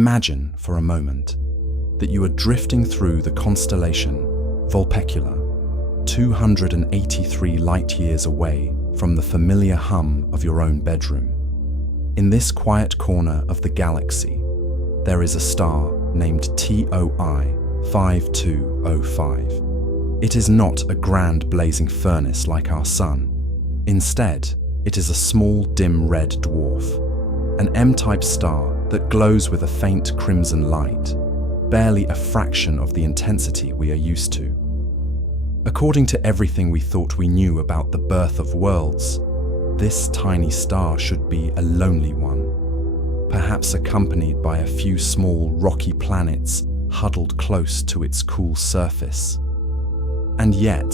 Imagine, for a moment, that you are drifting through the constellation Vulpecula, 283 light-years away from the familiar hum of your own bedroom. In this quiet corner of the galaxy, there is a star named TOI 5205. It is not a grand blazing furnace like our Sun. Instead, it is a small, dim red dwarf, an M-type star that glows with a faint crimson light, barely a fraction of the intensity we are used to. According to everything we thought we knew about the birth of worlds, this tiny star should be a lonely one, perhaps accompanied by a few small rocky planets huddled close to its cool surface. And yet,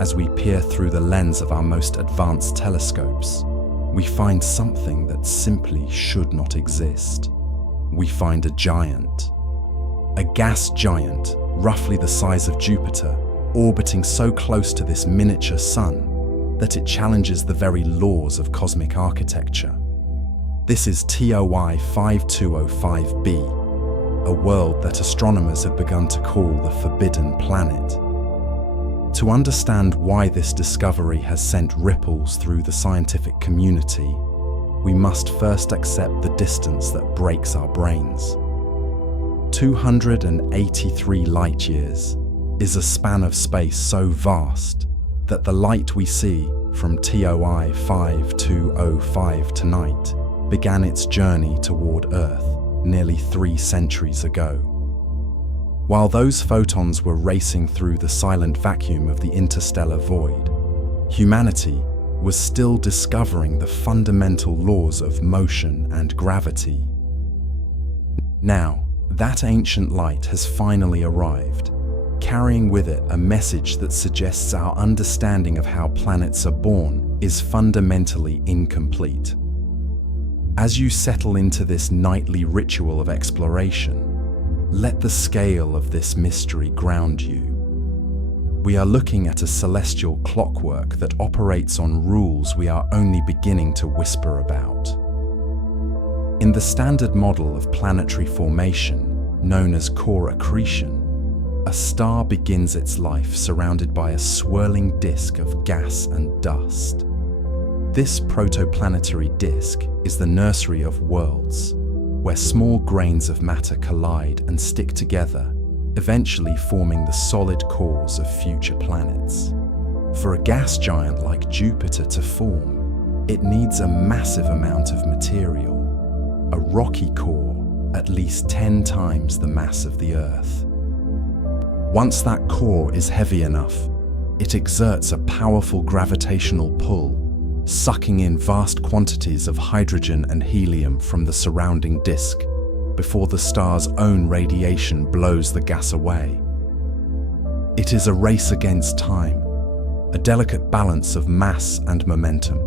as we peer through the lens of our most advanced telescopes, we find something that simply should not exist. We find a giant. A gas giant, roughly the size of Jupiter, orbiting so close to this miniature sun that it challenges the very laws of cosmic architecture. This is TOI 5205b, a world that astronomers have begun to call the Forbidden Planet. To understand why this discovery has sent ripples through the scientific community, we must first accept the distance that breaks our brains. 283 light-years is a span of space so vast that the light we see from TOI 5205 tonight began its journey toward Earth nearly 3 centuries ago. While those photons were racing through the silent vacuum of the interstellar void, humanity was still discovering the fundamental laws of motion and gravity. Now, that ancient light has finally arrived, carrying with it a message that suggests our understanding of how planets are born is fundamentally incomplete. As you settle into this nightly ritual of exploration, let the scale of this mystery ground you. We are looking at a celestial clockwork that operates on rules we are only beginning to whisper about. In the standard model of planetary formation, known as core accretion, a star begins its life surrounded by a swirling disk of gas and dust. This protoplanetary disk is the nursery of worlds, where small grains of matter collide and stick together, eventually forming the solid cores of future planets. For a gas giant like Jupiter to form, it needs a massive amount of material, a rocky core at least 10 times the mass of the Earth. Once that core is heavy enough, it exerts a powerful gravitational pull, sucking in vast quantities of hydrogen and helium from the surrounding disk before the star's own radiation blows the gas away. It is a race against time, a delicate balance of mass and momentum.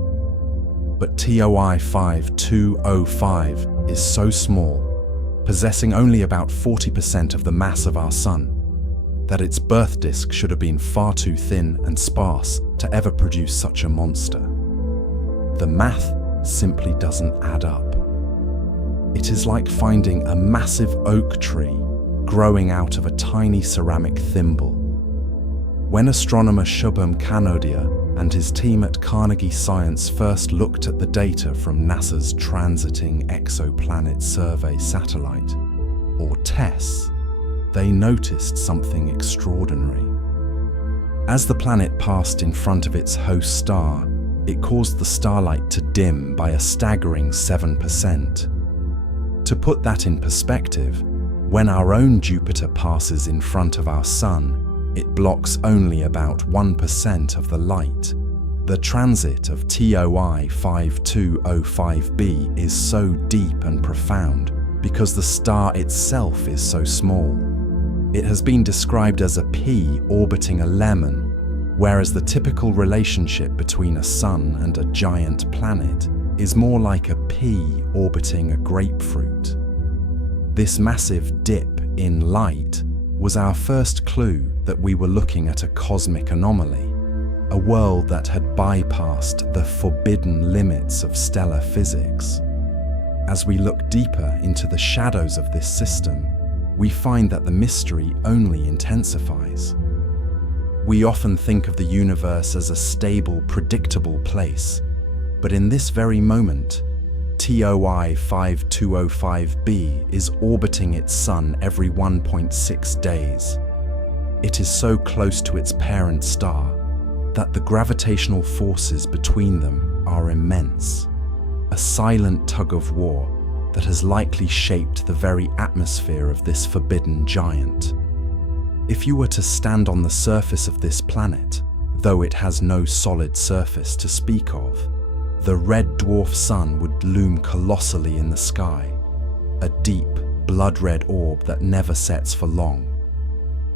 But TOI 5205 is so small, possessing only about 40% of the mass of our Sun, that its birth disk should have been far too thin and sparse to ever produce such a monster. The math simply doesn't add up. It is like finding a massive oak tree growing out of a tiny ceramic thimble. When astronomer Shubham Kanodia and his team at Carnegie Science first looked at the data from NASA's Transiting Exoplanet Survey satellite, or TESS, they noticed something extraordinary. As the planet passed in front of its host star, it caused the starlight to dim by a staggering 7%. To put that in perspective, when our own Jupiter passes in front of our Sun, it blocks only about 1% of the light. The transit of TOI 5205b is so deep and profound because the star itself is so small. It has been described as a pea orbiting a lemon, whereas the typical relationship between a sun and a giant planet is more like a pea orbiting a grapefruit. This massive dip in light was our first clue that we were looking at a cosmic anomaly, a world that had bypassed the forbidden limits of stellar physics. As we look deeper into the shadows of this system, we find that the mystery only intensifies. We often think of the universe as a stable, predictable place, but in this very moment, TOI 5205b is orbiting its sun every 1.6 days. It is so close to its parent star that the gravitational forces between them are immense, a silent tug-of-war that has likely shaped the very atmosphere of this forbidden giant. If you were to stand on the surface of this planet, though it has no solid surface to speak of, the red dwarf sun would loom colossally in the sky, a deep, blood-red orb that never sets for long.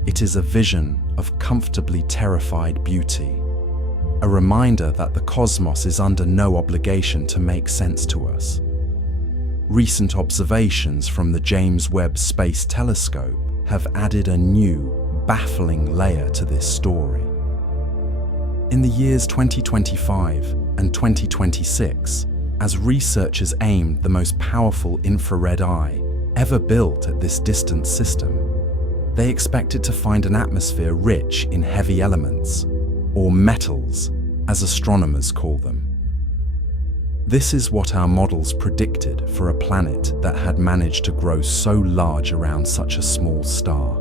It is a vision of comfortably terrified beauty, a reminder that the cosmos is under no obligation to make sense to us. Recent observations from the James Webb Space Telescope have added a new, baffling layer to this story. In the years 2025 and 2026, as researchers aimed the most powerful infrared eye ever built at this distant system, they expected to find an atmosphere rich in heavy elements, or metals, as astronomers call them. This is what our models predicted for a planet that had managed to grow so large around such a small star.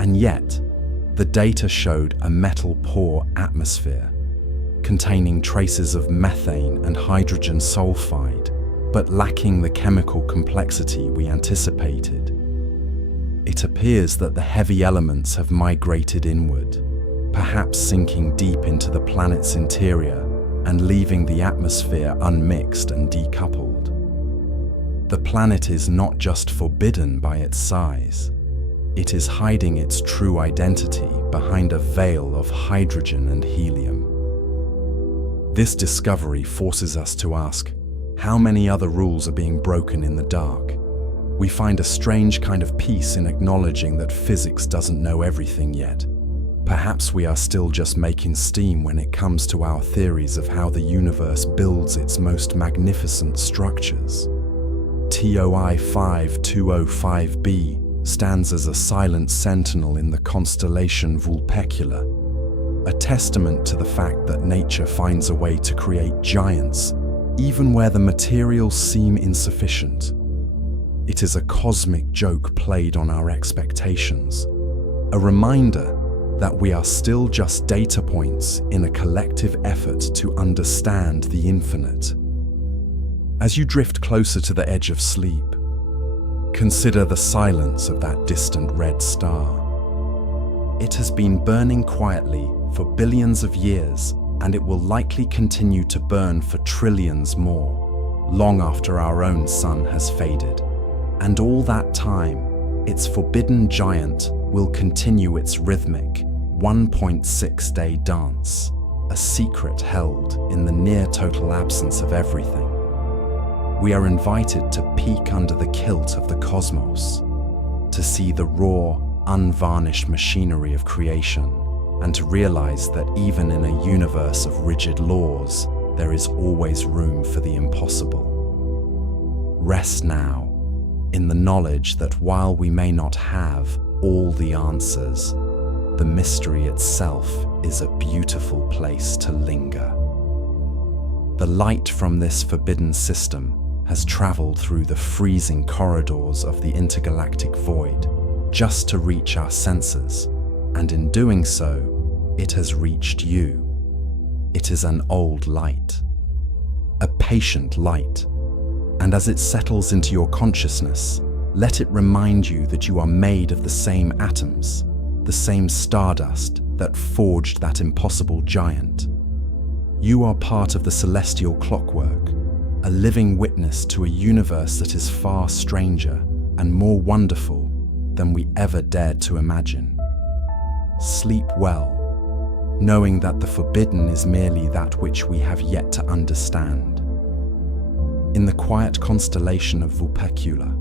And yet, the data showed a metal-poor atmosphere, containing traces of methane and hydrogen sulfide, but lacking the chemical complexity we anticipated. It appears that the heavy elements have migrated inward, perhaps sinking deep into the planet's interior and leaving the atmosphere unmixed and decoupled. The planet is not just forbidden by its size, it is hiding its true identity behind a veil of hydrogen and helium. This discovery forces us to ask, how many other rules are being broken in the dark? We find a strange kind of peace in acknowledging that physics doesn't know everything yet. Perhaps we are still just making steam when it comes to our theories of how the universe builds its most magnificent structures. TOI 5205b stands as a silent sentinel in the constellation Vulpecula, a testament to the fact that nature finds a way to create giants, even where the materials seem insufficient. It is a cosmic joke played on our expectations, a reminder that we are still just data points in a collective effort to understand the infinite. As you drift closer to the edge of sleep, consider the silence of that distant red star. It has been burning quietly for billions of years, and it will likely continue to burn for trillions more, long after our own sun has faded. And all that time, its forbidden giant will continue its rhythmic 1.6-day dance, a secret held in the near-total absence of everything. We are invited to peek under the kilt of the cosmos, to see the raw, unvarnished machinery of creation, and to realize that even in a universe of rigid laws, there is always room for the impossible. Rest now, in the knowledge that while we may not have all the answers, the mystery itself is a beautiful place to linger. The light from this forbidden system has traveled through the freezing corridors of the intergalactic void just to reach our senses, and in doing so, it has reached you. It is an old light, a patient light, and as it settles into your consciousness, let it remind you that you are made of the same atoms, the same stardust that forged that impossible giant. You are part of the celestial clockwork, a living witness to a universe that is far stranger and more wonderful than we ever dared to imagine. Sleep well, knowing that the forbidden is merely that which we have yet to understand. In the quiet constellation of Vulpecula,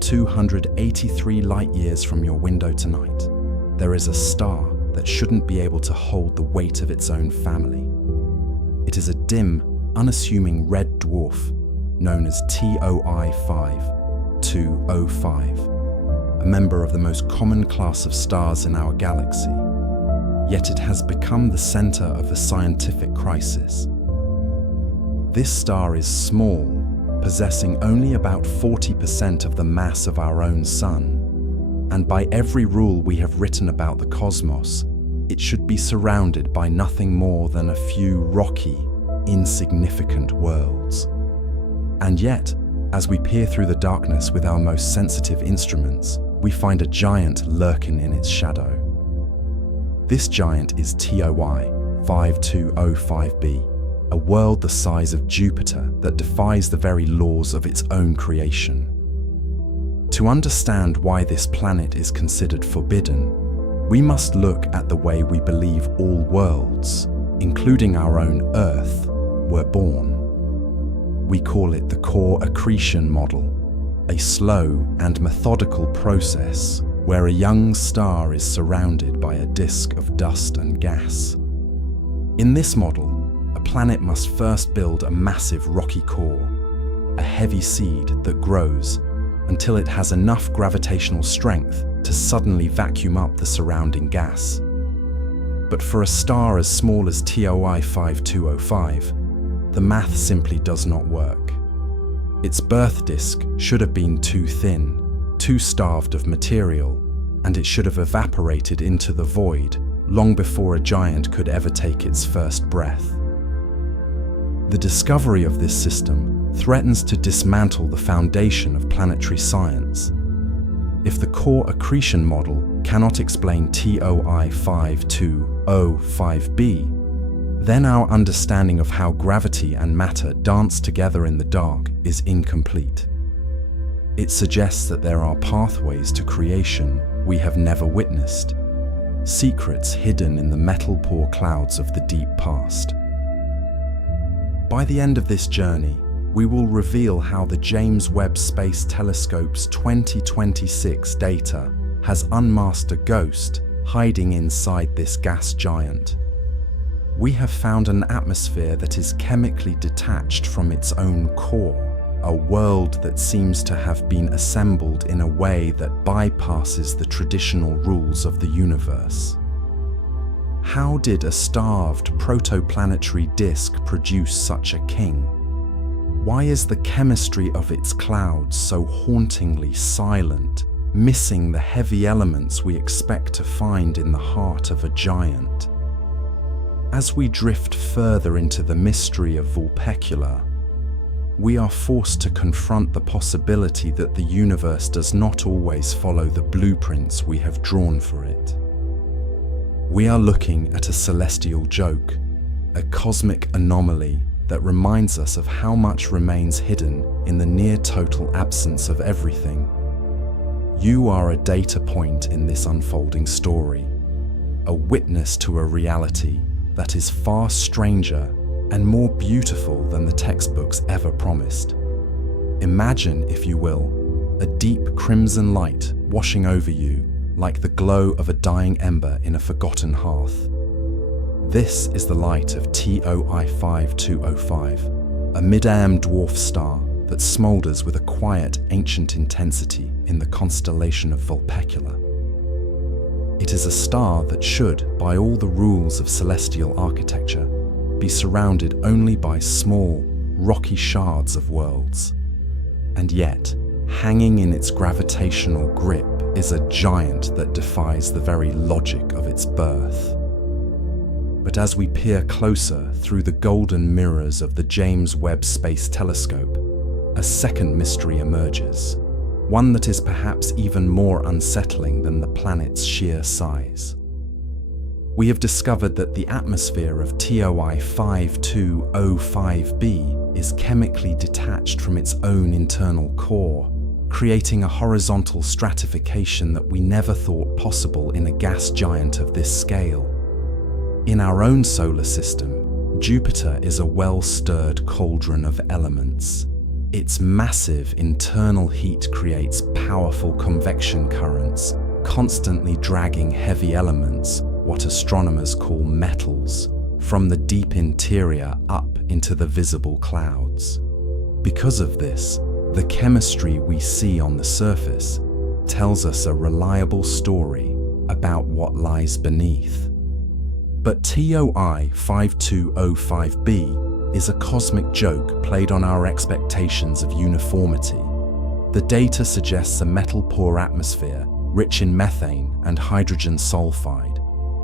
283 light-years from your window tonight, there is a star that shouldn't be able to hold the weight of its own family. It is a dim, unassuming red dwarf, known as TOI 5205, a member of the most common class of stars in our galaxy. Yet it has become the center of a scientific crisis. This star is small, possessing only about 40% of the mass of our own sun, and by every rule we have written about the cosmos, it should be surrounded by nothing more than a few rocky, insignificant worlds. And yet, as we peer through the darkness with our most sensitive instruments, we find a giant lurking in its shadow. This giant is TOI 5205b, a world the size of Jupiter that defies the very laws of its own creation. To understand why this planet is considered forbidden, we must look at the way we believe all worlds, including our own Earth, were born. We call it the core accretion model, a slow and methodical process where a young star is surrounded by a disk of dust and gas. In this model, a planet must first build a massive rocky core, a heavy seed that grows until it has enough gravitational strength to suddenly vacuum up the surrounding gas. But for a star as small as TOI 5205, the math simply does not work. Its birth disk should have been too thin, too starved of material, and it should have evaporated into the void long before a giant could ever take its first breath. The discovery of this system threatens to dismantle the foundation of planetary science. If the core accretion model cannot explain TOI 5205b, then our understanding of how gravity and matter dance together in the dark is incomplete. It suggests that there are pathways to creation we have never witnessed, secrets hidden in the metal-poor clouds of the deep past. By the end of this journey, we will reveal how the James Webb Space Telescope's 2026 data has unmasked a ghost hiding inside this gas giant. We have found an atmosphere that is chemically detached from its own core, a world that seems to have been assembled in a way that bypasses the traditional rules of the universe. How did a starved protoplanetary disk produce such a king? Why is the chemistry of its clouds so hauntingly silent, missing the heavy elements we expect to find in the heart of a giant? As we drift further into the mystery of Vulpecula, we are forced to confront the possibility that the universe does not always follow the blueprints we have drawn for it. We are looking at a celestial joke, a cosmic anomaly that reminds us of how much remains hidden in the near-total absence of everything. You are a data point in this unfolding story, a witness to a reality that is far stranger and more beautiful than the textbooks ever promised. Imagine, if you will, a deep crimson light washing over you like the glow of a dying ember in a forgotten hearth. This is the light of TOI 5205, a mid-am dwarf star that smoulders with a quiet, ancient intensity in the constellation of Vulpecula. It is a star that should, by all the rules of celestial architecture, be surrounded only by small, rocky shards of worlds. And yet, hanging in its gravitational grip is a giant that defies the very logic of its birth. But as we peer closer through the golden mirrors of the James Webb Space Telescope, a second mystery emerges, one that is perhaps even more unsettling than the planet's sheer size. We have discovered that the atmosphere of TOI 5205b is chemically detached from its own internal core, creating a horizontal stratification that we never thought possible in a gas giant of this scale. In our own solar system, Jupiter is a well-stirred cauldron of elements. Its massive internal heat creates powerful convection currents, constantly dragging heavy elements, what astronomers call metals, from the deep interior up into the visible clouds. Because of this, the chemistry we see on the surface tells us a reliable story about what lies beneath. But TOI 5205b is a cosmic joke played on our expectations of uniformity. The data suggests a metal-poor atmosphere, rich in methane and hydrogen sulfide,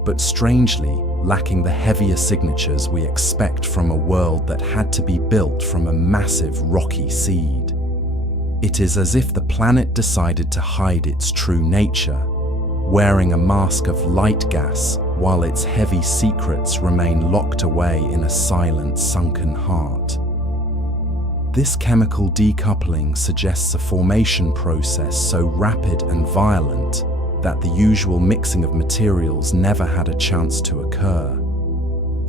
but strangely lacking the heavier signatures we expect from a world that had to be built from a massive rocky seed. It is as if the planet decided to hide its true nature, wearing a mask of light gas while its heavy secrets remain locked away in a silent, sunken heart. This chemical decoupling suggests a formation process so rapid and violent that the usual mixing of materials never had a chance to occur.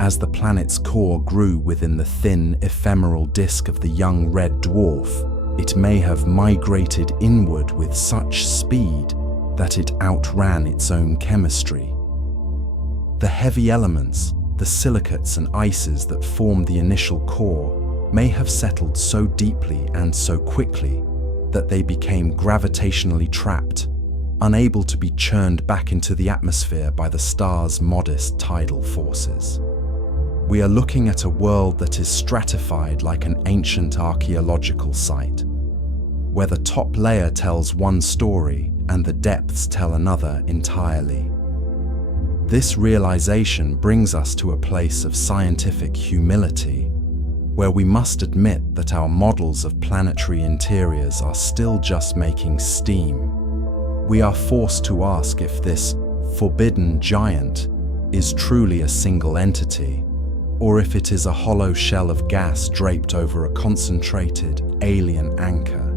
As the planet's core grew within the thin, ephemeral disk of the young red dwarf, it may have migrated inward with such speed that it outran its own chemistry. The heavy elements, the silicates and ices that formed the initial core, may have settled so deeply and so quickly that they became gravitationally trapped, unable to be churned back into the atmosphere by the star's modest tidal forces. We are looking at a world that is stratified like an ancient archaeological site, where the top layer tells one story and the depths tell another entirely. This realization brings us to a place of scientific humility, where we must admit that our models of planetary interiors are still just making steam. We are forced to ask if this forbidden giant is truly a single entity, or if it is a hollow shell of gas draped over a concentrated alien anchor.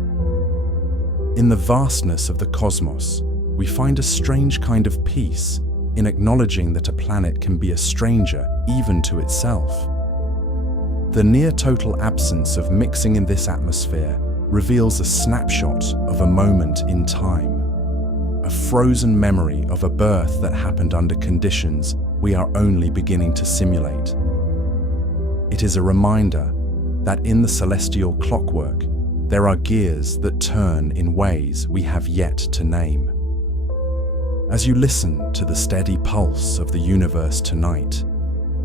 In the vastness of the cosmos, we find a strange kind of peace in acknowledging that a planet can be a stranger even to itself. The near-total absence of mixing in this atmosphere reveals a snapshot of a moment in time, a frozen memory of a birth that happened under conditions we are only beginning to simulate. It is a reminder that in the celestial clockwork, there are gears that turn in ways we have yet to name. As you listen to the steady pulse of the universe tonight,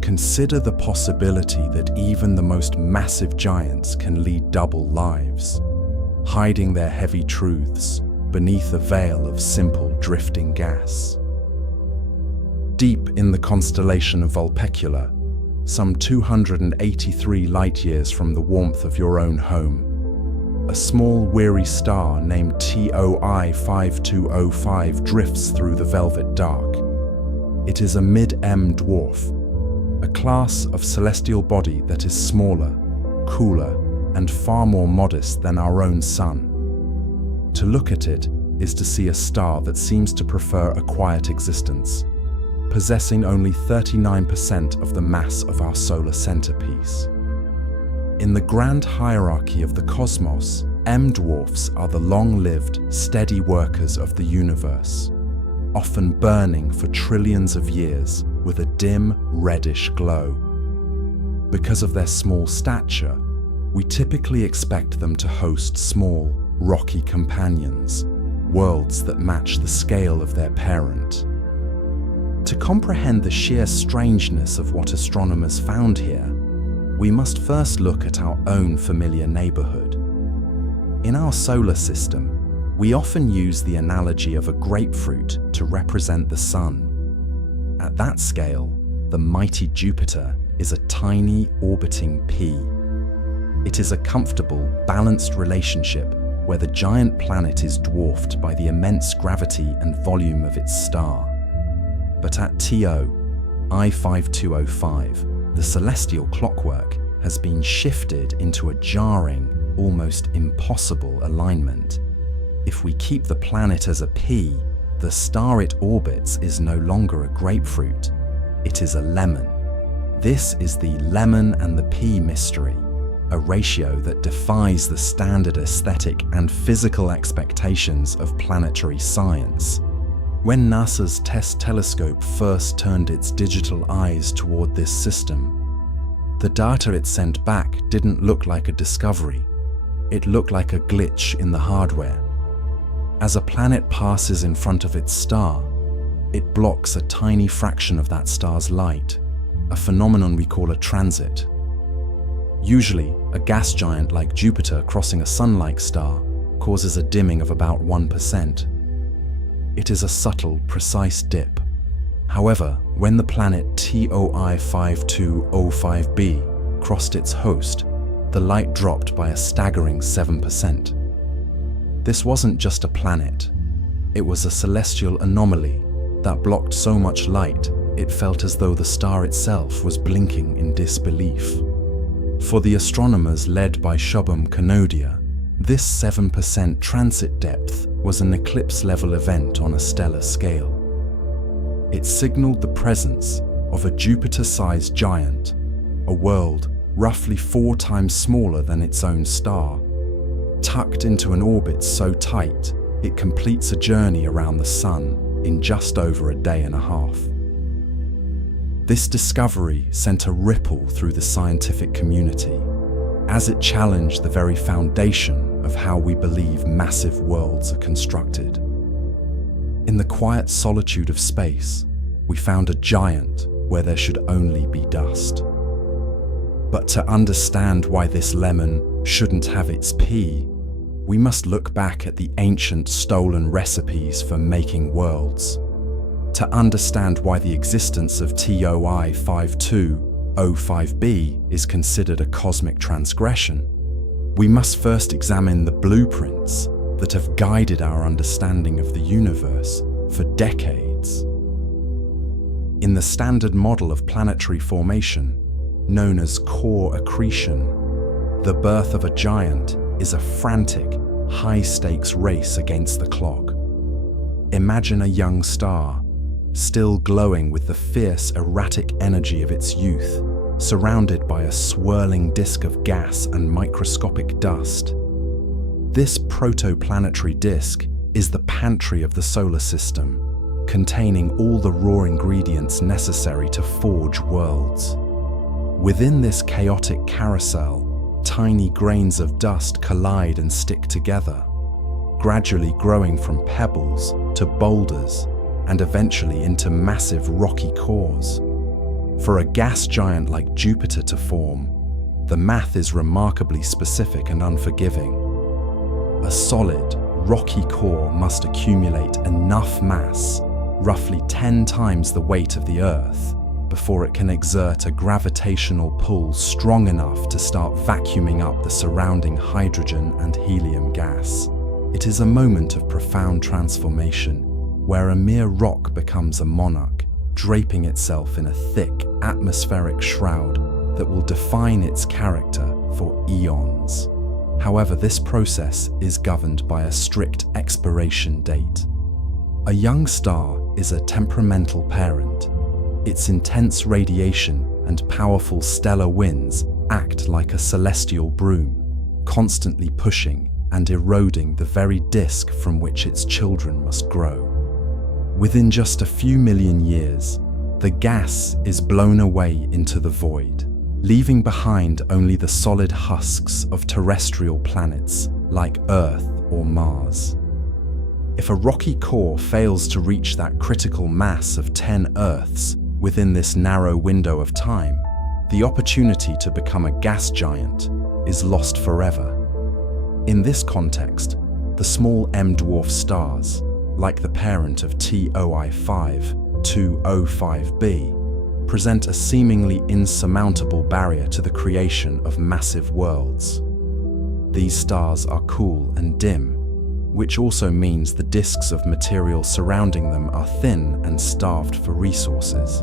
consider the possibility that even the most massive giants can lead double lives, hiding their heavy truths beneath a veil of simple drifting gas. Deep in the constellation of Vulpecula, some 283 light-years from the warmth of your own home, a small, weary star named TOI 5205 drifts through the velvet dark. It is a mid-M dwarf, a class of celestial body that is smaller, cooler, and far more modest than our own sun. To look at it is to see a star that seems to prefer a quiet existence, possessing only 39% of the mass of our solar centerpiece. In the grand hierarchy of the cosmos, M-dwarfs are the long-lived, steady workers of the universe, often burning for trillions of years with a dim, reddish glow. Because of their small stature, we typically expect them to host small, rocky companions, worlds that match the scale of their parent. To comprehend the sheer strangeness of what astronomers found here, we must first look at our own familiar neighborhood. In our solar system, we often use the analogy of a grapefruit to represent the sun. At that scale, the mighty Jupiter is a tiny orbiting pea. It is a comfortable, balanced relationship where the giant planet is dwarfed by the immense gravity and volume of its star. But at TOI 5205, the celestial clockwork has been shifted into a jarring, almost impossible alignment. If we keep the planet as a pea, the star it orbits is no longer a grapefruit, it is a lemon. This is the lemon and the pea mystery, a ratio that defies the standard aesthetic and physical expectations of planetary science. When NASA's TESS telescope first turned its digital eyes toward this system, the data it sent back didn't look like a discovery. it looked like a glitch in the hardware. As a planet passes in front of its star, it blocks a tiny fraction of that star's light, a phenomenon we call a transit. Usually, a gas giant like Jupiter crossing a Sun-like star causes a dimming of about 1%. It is a subtle, precise dip. However, when the planet TOI 5205b crossed its host, the light dropped by a staggering 7%. This wasn't just a planet. It was a celestial anomaly that blocked so much light it felt as though the star itself was blinking in disbelief. For the astronomers led by Shubham Kanodia, this 7% transit depth was an eclipse-level event on a stellar scale. It signaled the presence of a Jupiter-sized giant, a world roughly 4 times smaller than its own star, tucked into an orbit so tight it completes a journey around the Sun in just over a day and a half. This discovery sent a ripple through the scientific community, as it challenged the very foundation of how we believe massive worlds are constructed. In the quiet solitude of space, we found a giant where there should only be dust. But to understand why this lemon shouldn't have its pea, we must look back at the ancient stolen recipes for making worlds. To understand why the existence of TOI 5205b is considered a cosmic transgression, we must first examine the blueprints that have guided our understanding of the universe for decades. In the standard model of planetary formation, known as core accretion, the birth of a giant is a frantic, high-stakes race against the clock. Imagine a young star, still glowing with the fierce, erratic energy of its youth, surrounded by a swirling disk of gas and microscopic dust. This protoplanetary disk is the pantry of the solar system, containing all the raw ingredients necessary to forge worlds. Within this chaotic carousel, tiny grains of dust collide and stick together, gradually growing from pebbles to boulders and eventually into massive rocky cores. For a gas giant like Jupiter to form, the math is remarkably specific and unforgiving. A solid, rocky core must accumulate enough mass, roughly 10 times the weight of the Earth, before it can exert a gravitational pull strong enough to start vacuuming up the surrounding hydrogen and helium gas. It is a moment of profound transformation, where a mere rock becomes a monarch, draping itself in a thick atmospheric shroud that will define its character for eons. However, this process is governed by a strict expiration date. A young star is a temperamental parent. Its intense radiation and powerful stellar winds act like a celestial broom, constantly pushing and eroding the very disk from which its children must grow. Within just a few million years, the gas is blown away into the void, leaving behind only the solid husks of terrestrial planets like Earth or Mars. If a rocky core fails to reach that critical mass of 10 Earths within this narrow window of time, the opportunity to become a gas giant is lost forever. In this context, the small M-dwarf stars, like the parent of TOI 5205b, present a seemingly insurmountable barrier to the creation of massive worlds. These stars are cool and dim, which also means the disks of material surrounding them are thin and starved for resources.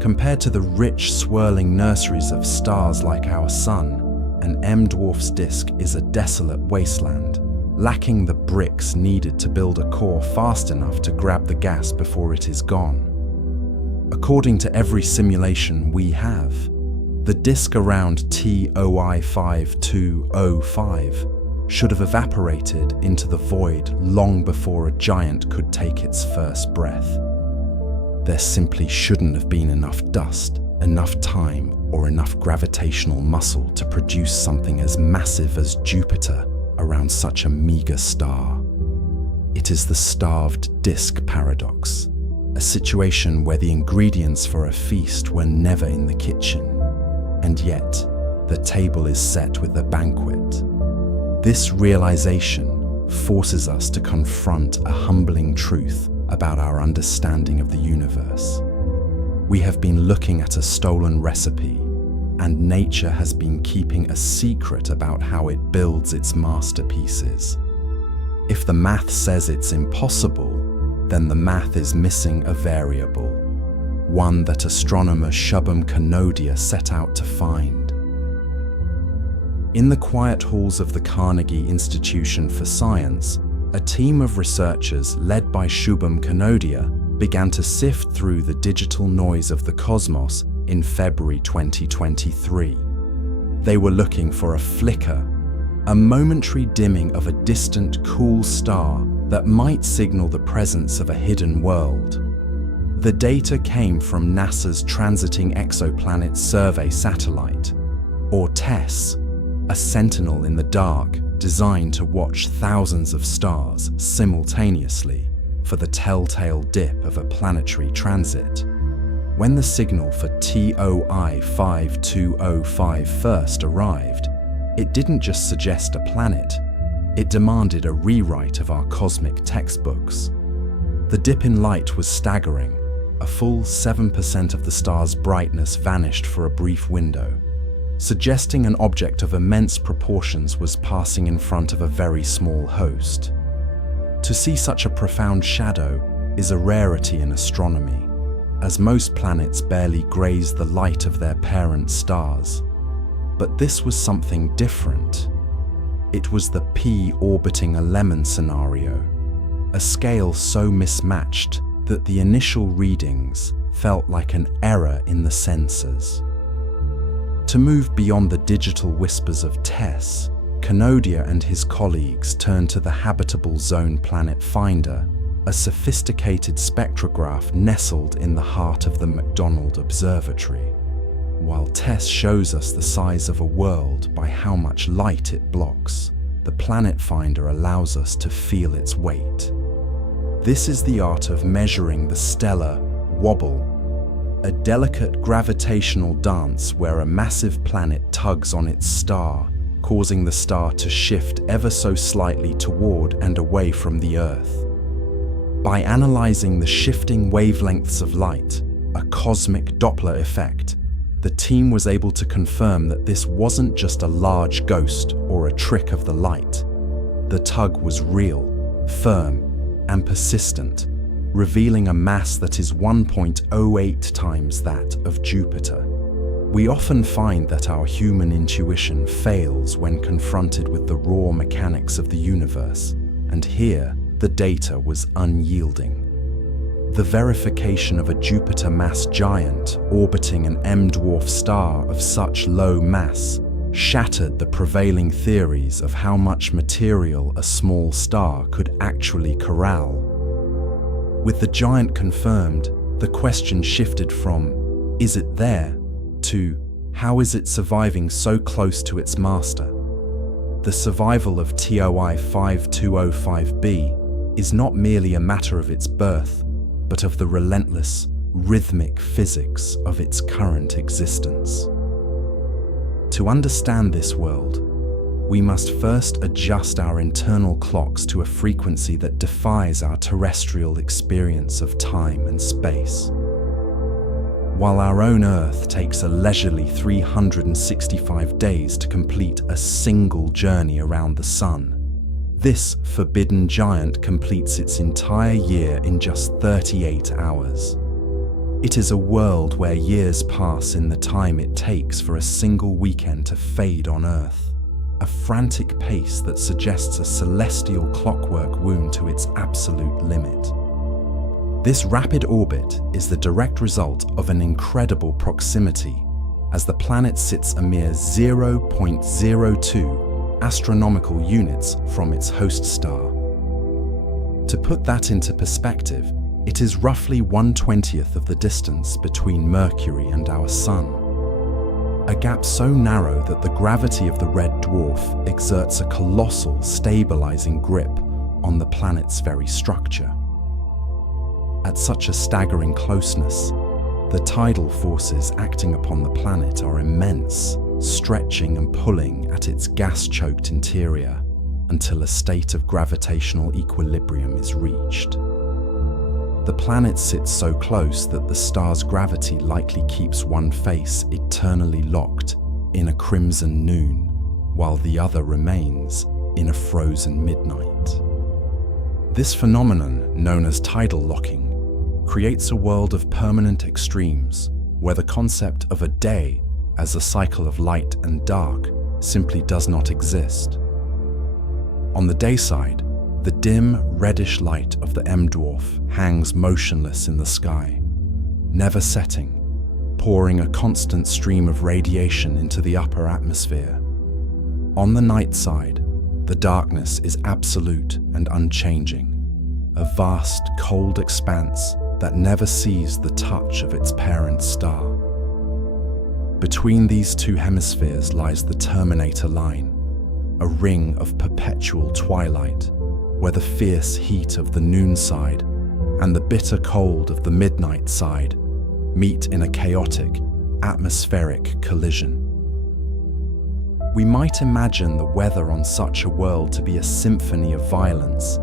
Compared to the rich, swirling nurseries of stars like our Sun, an M-dwarf's disk is a desolate wasteland, lacking the bricks needed to build a core fast enough to grab the gas before it is gone. According to every simulation we have, the disk around TOI 5205 should have evaporated into the void long before a giant could take its first breath. There simply shouldn't have been enough dust enough time or enough gravitational muscle to produce something as massive as Jupiter around such a meager star. It is the starved disk paradox, a situation where the ingredients for a feast were never in the kitchen, and yet the table is set with a banquet. This realization forces us to confront a humbling truth about our understanding of the universe. We have been looking at a stolen recipe, and nature has been keeping a secret about how it builds its masterpieces. If the math says it's impossible, then the math is missing a variable, one that astronomer Shubham Kanodia set out to find. In the quiet halls of the Carnegie Institution for Science, a team of researchers led by Shubham Kanodia began to sift through the digital noise of the cosmos in February 2023. They were looking for a flicker, a momentary dimming of a distant, cool star that might signal the presence of a hidden world. The data came from NASA's Transiting Exoplanet Survey satellite, or TESS, a sentinel in the dark designed to watch thousands of stars simultaneously for the telltale dip of a planetary transit. When the signal for TOI 5205 first arrived, it didn't just suggest a planet, it demanded a rewrite of our cosmic textbooks. The dip in light was staggering. A full 7% of the star's brightness vanished for a brief window, suggesting an object of immense proportions was passing in front of a very small host. To see such a profound shadow is a rarity in astronomy, as most planets barely graze the light of their parent stars. But this was something different. It was the P orbiting a lemon scenario, a scale so mismatched that the initial readings felt like an error in the sensors. To move beyond the digital whispers of TESS, Kanodia and his colleagues turned to the Habitable Zone Planet Finder, a sophisticated spectrograph nestled in the heart of the McDonald Observatory. While TESS shows us the size of a world by how much light it blocks, the Planet Finder allows us to feel its weight. This is the art of measuring the stellar wobble, a delicate gravitational dance where a massive planet tugs on its star, causing the star to shift ever so slightly toward and away from the Earth. By analyzing the shifting wavelengths of light, a cosmic Doppler effect, the team was able to confirm that this wasn't just a large ghost or a trick of the light. The tug was real, firm, and persistent, revealing a mass that is 1.08 times that of Jupiter. We often find that our human intuition fails when confronted with the raw mechanics of the universe, and here the data was unyielding. The verification of a Jupiter-mass giant orbiting an M-dwarf star of such low mass shattered the prevailing theories of how much material a small star could actually corral. With the giant confirmed, the question shifted from, is it there, to, how is it surviving so close to its master? The survival of TOI 5205b is not merely a matter of its birth, but of the relentless, rhythmic physics of its current existence. To understand this world, we must first adjust our internal clocks to a frequency that defies our terrestrial experience of time and space. While our own Earth takes a leisurely 365 days to complete a single journey around the Sun, this forbidden giant completes its entire year in just 38 hours. It is a world where years pass in the time it takes for a single weekend to fade on Earth, a frantic pace that suggests a celestial clockwork wound to its absolute limit. This rapid orbit is the direct result of an incredible proximity, as the planet sits a mere 0.02 astronomical units from its host star. To put that into perspective, It is roughly 1/20th of the distance between Mercury and our Sun, a gap so narrow that the gravity of the red dwarf exerts a colossal stabilizing grip on the planet's very structure. At such a staggering closeness, the tidal forces acting upon the planet are immense, stretching and pulling at its gas-choked interior until a state of gravitational equilibrium is reached. The planet sits so close that the star's gravity likely keeps one face eternally locked in a crimson noon, while the other remains in a frozen midnight. This phenomenon, known as tidal locking, creates a world of permanent extremes where the concept of a day as a cycle of light and dark simply does not exist. On the day side, the dim, reddish light of the M-dwarf hangs motionless in the sky, never setting, pouring a constant stream of radiation into the upper atmosphere. On the night side, the darkness is absolute and unchanging, a vast, cold expanse that never sees the touch of its parent star. Between these two hemispheres lies the Terminator line, a ring of perpetual twilight, where the fierce heat of the noon side and the bitter cold of the midnight side meet in a chaotic, atmospheric collision. We might imagine the weather on such a world to be a symphony of violence,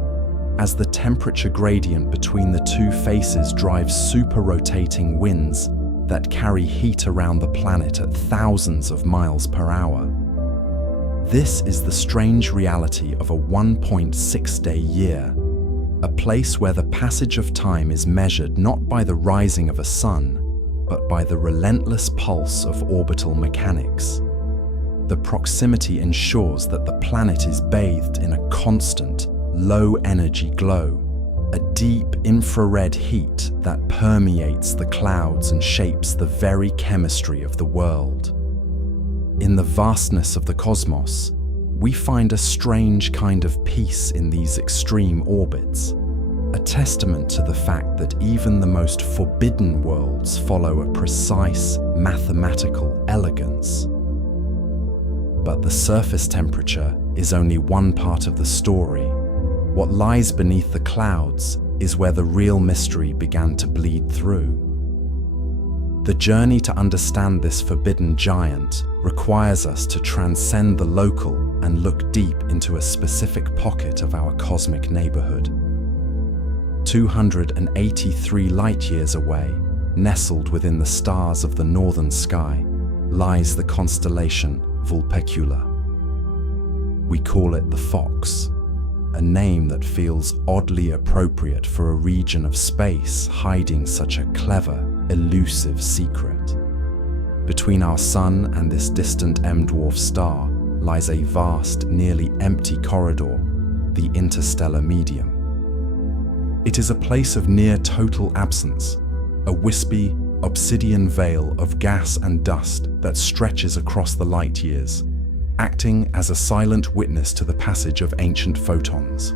as the temperature gradient between the two faces drives super-rotating winds that carry heat around the planet at thousands of miles per hour. This is the strange reality of a 1.6-day year, a place where the passage of time is measured not by the rising of a sun, but by the relentless pulse of orbital mechanics. The proximity ensures that the planet is bathed in a constant, low-energy glow, a deep infrared heat that permeates the clouds and shapes the very chemistry of the world. In the vastness of the cosmos, we find a strange kind of peace in these extreme orbits, a testament to the fact that even the most forbidden worlds follow a precise mathematical elegance. But the surface temperature is only one part of the story. What lies beneath the clouds is where the real mystery began to bleed through. The journey to understand this forbidden giant requires us to transcend the local and look deep into a specific pocket of our cosmic neighborhood. 283 light-years away, nestled within the stars of the northern sky, lies the constellation Vulpecula. We call it the Fox, a name that feels oddly appropriate for a region of space hiding such a clever, elusive secret. Between our Sun and this distant M-dwarf star lies a vast, nearly empty corridor, the interstellar medium. It is a place of near total absence, a wispy, obsidian veil of gas and dust that stretches across the light years, acting as a silent witness to the passage of ancient photons.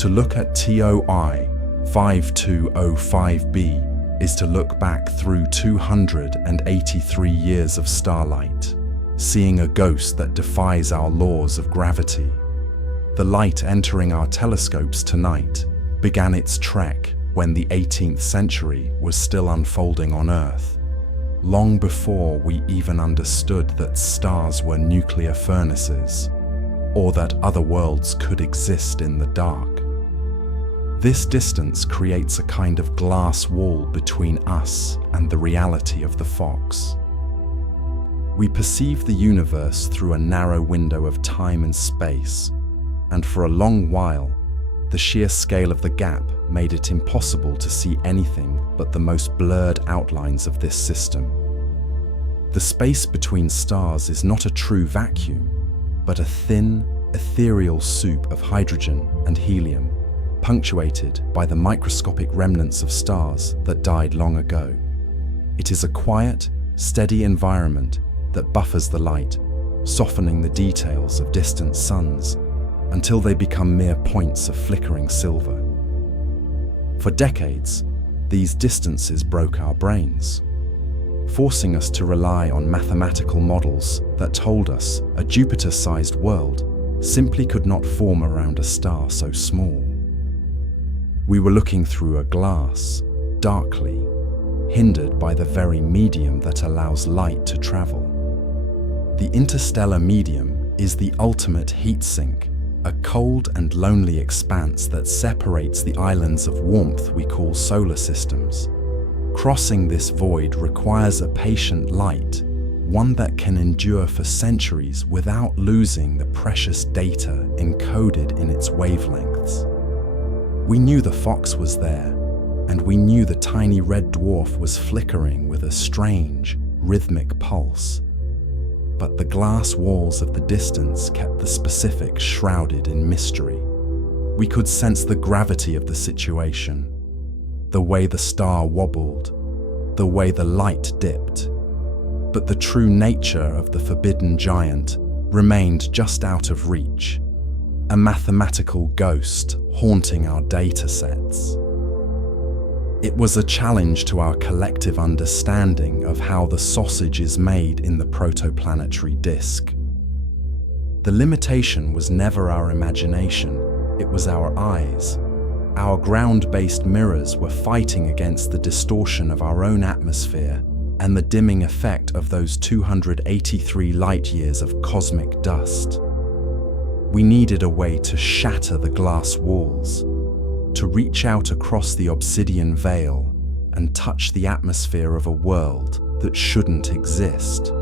To look at TOI 5205b is to look back through 283 years of starlight, seeing a ghost that defies our laws of gravity. The light entering our telescopes tonight began its trek when the 18th century was still unfolding on Earth, long before we even understood that stars were nuclear furnaces, or that other worlds could exist in the dark. This distance creates a kind of glass wall between us and the reality of the Fox. We perceive the universe through a narrow window of time and space, and for a long while, the sheer scale of the gap made it impossible to see anything but the most blurred outlines of this system. The space between stars is not a true vacuum, but a thin, ethereal soup of hydrogen and helium, punctuated by the microscopic remnants of stars that died long ago. It is a quiet, steady environment that buffers the light, softening the details of distant suns until they become mere points of flickering silver. For decades, these distances broke our brains, forcing us to rely on mathematical models that told us a Jupiter-sized world simply could not form around a star so small. We were looking through a glass, darkly, hindered by the very medium that allows light to travel. The interstellar medium is the ultimate heat sink, a cold and lonely expanse that separates the islands of warmth we call solar systems. Crossing this void requires a patient light, one that can endure for centuries without losing the precious data encoded in its wavelengths. We knew the fox was there, and we knew the tiny red dwarf was flickering with a strange, rhythmic pulse. But the glass walls of the distance kept the specific shrouded in mystery. We could sense the gravity of the situation, the way the star wobbled, the way the light dipped. But the true nature of the forbidden giant remained just out of reach, a mathematical ghost haunting our datasets. It was a challenge to our collective understanding of how the sausage is made in the protoplanetary disk. The limitation was never our imagination, it was our eyes. Our ground-based mirrors were fighting against the distortion of our own atmosphere and the dimming effect of those 283 light-years of cosmic dust. We needed a way to shatter the glass walls, to reach out across the obsidian veil and touch the atmosphere of a world that shouldn't exist.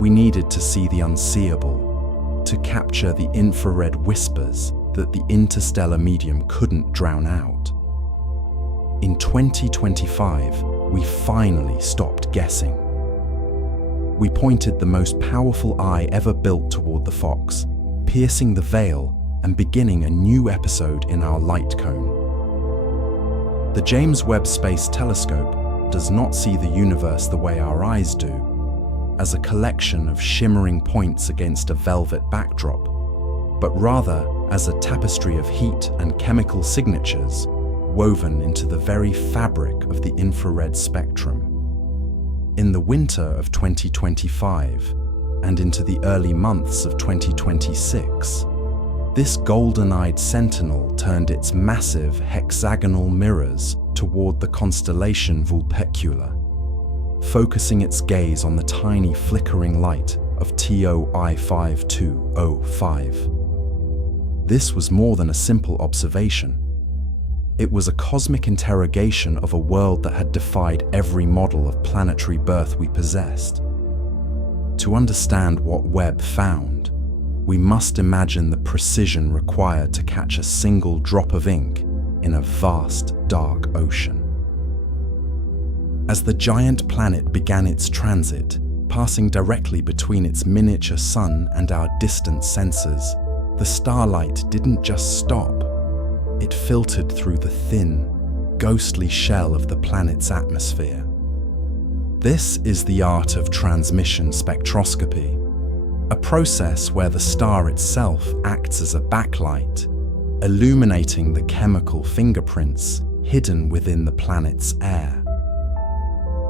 We needed to see the unseeable, to capture the infrared whispers that the interstellar medium couldn't drown out. In 2025, we finally stopped guessing. We pointed the most powerful eye ever built toward the fox, piercing the veil and beginning a new episode in our light cone. The James Webb Space Telescope does not see the universe the way our eyes do, as a collection of shimmering points against a velvet backdrop, but rather as a tapestry of heat and chemical signatures woven into the very fabric of the infrared spectrum. In the winter of 2025 and into the early months of 2026, this golden-eyed sentinel turned its massive hexagonal mirrors toward the constellation Vulpecula, focusing its gaze on the tiny flickering light of TOI 5205. This was more than a simple observation. It was a cosmic interrogation of a world that had defied every model of planetary birth we possessed. To understand what Webb found, we must imagine the precision required to catch a single drop of ink in a vast, dark ocean. As the giant planet began its transit, passing directly between its miniature sun and our distant sensors, the starlight didn't just stop. It filtered through the thin, ghostly shell of the planet's atmosphere. This is the art of transmission spectroscopy, a process where the star itself acts as a backlight, illuminating the chemical fingerprints hidden within the planet's air.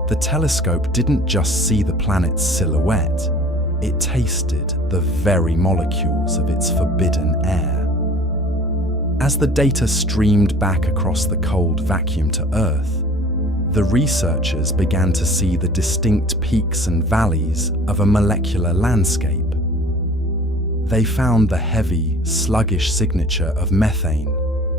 The telescope didn't just see the planet's silhouette, it tasted the very molecules of its forbidden air. As the data streamed back across the cold vacuum to Earth, the researchers began to see the distinct peaks and valleys of a molecular landscape. They found the heavy, sluggish signature of methane,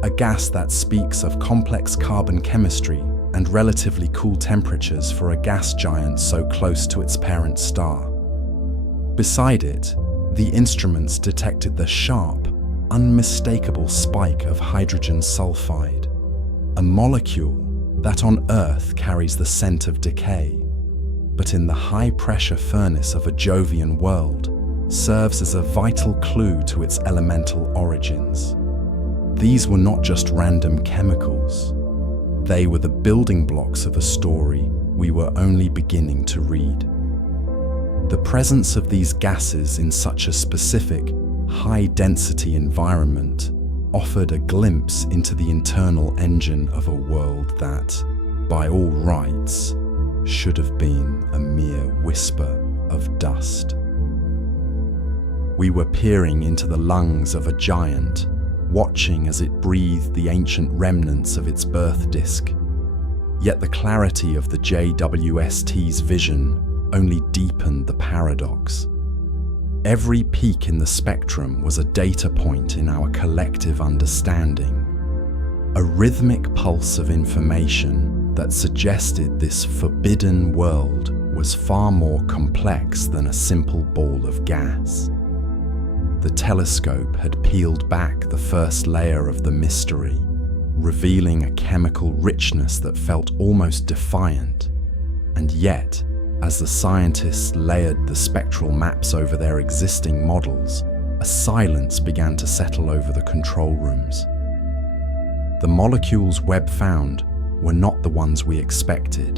a gas that speaks of complex carbon chemistry and relatively cool temperatures for a gas giant so close to its parent star. Beside it, the instruments detected the sharp, unmistakable spike of hydrogen sulfide, a molecule that on Earth carries the scent of decay, but in the high-pressure furnace of a Jovian world serves as a vital clue to its elemental origins. These were not just random chemicals. They were the building blocks of a story we were only beginning to read. The presence of these gases in such a specific, high-density environment offered a glimpse into the internal engine of a world that, by all rights, should have been a mere whisper of dust. We were peering into the lungs of a giant, watching as it breathed the ancient remnants of its birth disk. Yet the clarity of the JWST's vision only deepened the paradox. Every peak in the spectrum was a data point in our collective understanding, a rhythmic pulse of information that suggested this forbidden world was far more complex than a simple ball of gas. The telescope had peeled back the first layer of the mystery, revealing a chemical richness that felt almost defiant. And yet, as the scientists layered the spectral maps over their existing models, a silence began to settle over the control rooms. The molecules Webb found were not the ones we expected.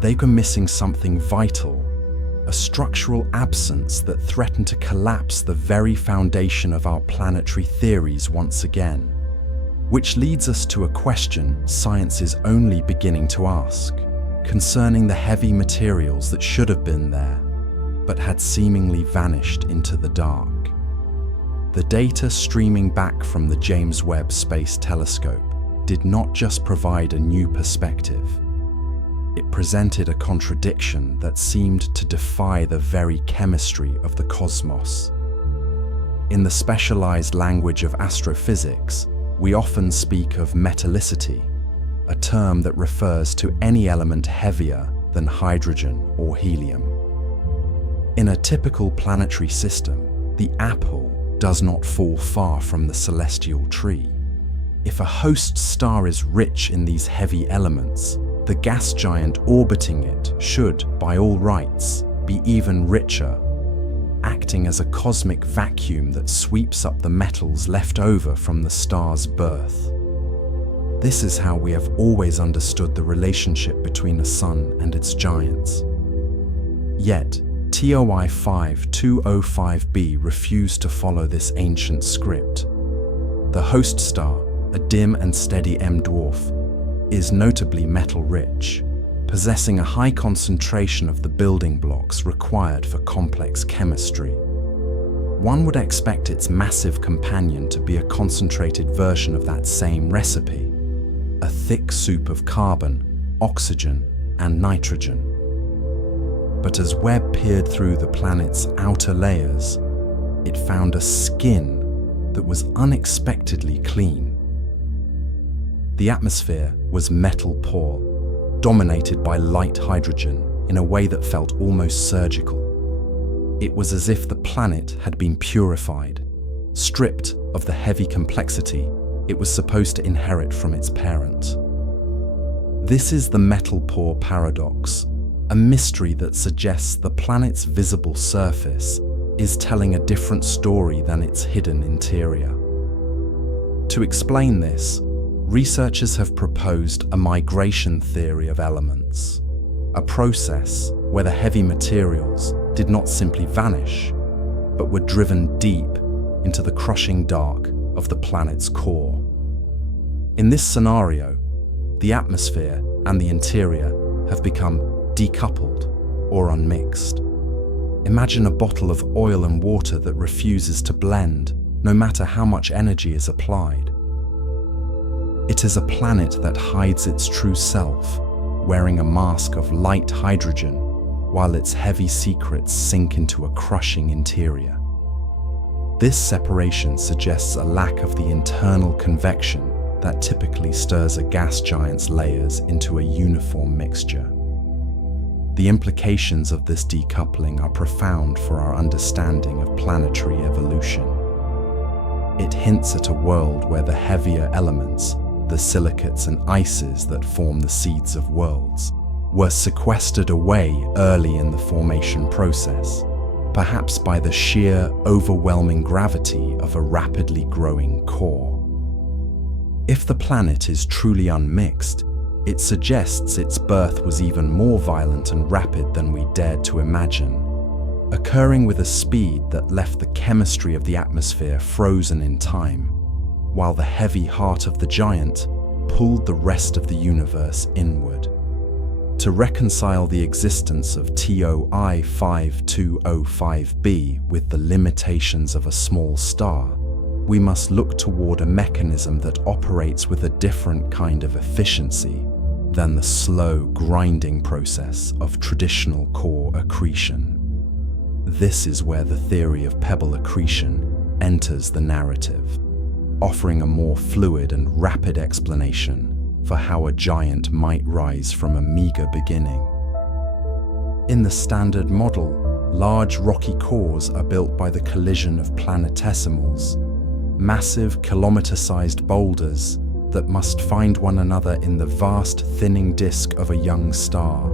They were missing something vital, a structural absence that threatened to collapse the very foundation of our planetary theories once again. Which leads us to a question science is only beginning to ask, concerning the heavy materials that should have been there, but had seemingly vanished into the dark. The data streaming back from the James Webb Space Telescope did not just provide a new perspective. It presented a contradiction that seemed to defy the very chemistry of the cosmos. In the specialized language of astrophysics, we often speak of metallicity, a term that refers to any element heavier than hydrogen or helium. In a typical planetary system, the apple does not fall far from the celestial tree. If a host star is rich in these heavy elements, the gas giant orbiting it should, by all rights, be even richer, acting as a cosmic vacuum that sweeps up the metals left over from the star's birth. This is how we have always understood the relationship between the Sun and its giants. Yet, TOI 5205b refused to follow this ancient script. The host star, a dim and steady M-dwarf, is notably metal-rich, possessing a high concentration of the building blocks required for complex chemistry. One would expect its massive companion to be a concentrated version of that same recipe, a thick soup of carbon, oxygen, and nitrogen. But as Webb peered through the planet's outer layers, it found a skin that was unexpectedly clean. The atmosphere was metal poor, dominated by light hydrogen in a way that felt almost surgical. It was as if the planet had been purified, stripped of the heavy complexity it was supposed to inherit from its parent. This is the metal poor paradox, a mystery that suggests the planet's visible surface is telling a different story than its hidden interior. To explain this, researchers have proposed a migration theory of elements, a process where the heavy materials did not simply vanish, but were driven deep into the crushing dark of the planet's core. In this scenario, the atmosphere and the interior have become decoupled or unmixed. Imagine a bottle of oil and water that refuses to blend, no matter how much energy is applied. It is a planet that hides its true self, wearing a mask of light hydrogen, while its heavy secrets sink into a crushing interior. This separation suggests a lack of the internal convection that typically stirs a gas giant's layers into a uniform mixture. The implications of this decoupling are profound for our understanding of planetary evolution. It hints at a world where the heavier elements, the silicates and ices that form the seeds of worlds, were sequestered away early in the formation process, perhaps by the sheer, overwhelming gravity of a rapidly growing core. If the planet is truly unmixed, it suggests its birth was even more violent and rapid than we dared to imagine, occurring with a speed that left the chemistry of the atmosphere frozen in time. while the heavy heart of the giant pulled the rest of the universe inward. To reconcile the existence of TOI 5205b with the limitations of a small star, we must look toward a mechanism that operates with a different kind of efficiency than the slow grinding process of traditional core accretion. This is where the theory of pebble accretion enters the narrative, offering a more fluid and rapid explanation for how a giant might rise from a meager beginning. In the standard model, large rocky cores are built by the collision of planetesimals, massive kilometer-sized boulders that must find one another in the vast thinning disk of a young star.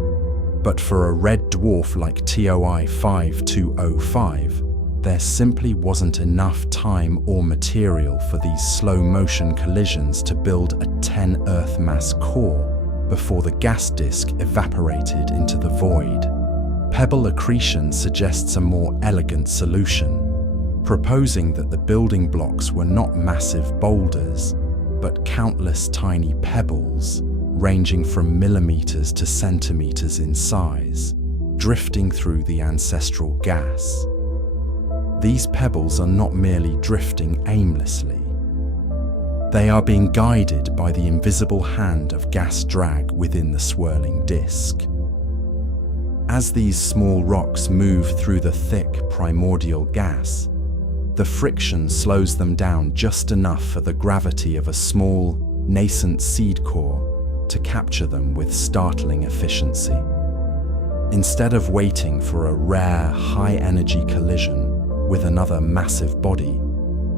But for a red dwarf like TOI 5205, there simply wasn't enough time or material for these slow-motion collisions to build a 10 Earth mass core before the gas disk evaporated into the void. Pebble accretion suggests a more elegant solution, proposing that the building blocks were not massive boulders, but countless tiny pebbles, ranging from millimeters to centimeters in size, drifting through the ancestral gas. These pebbles are not merely drifting aimlessly. They are being guided by the invisible hand of gas drag within the swirling disk. As these small rocks move through the thick primordial gas, the friction slows them down just enough for the gravity of a small, nascent seed core to capture them with startling efficiency. Instead of waiting for a rare, high-energy collision with another massive body,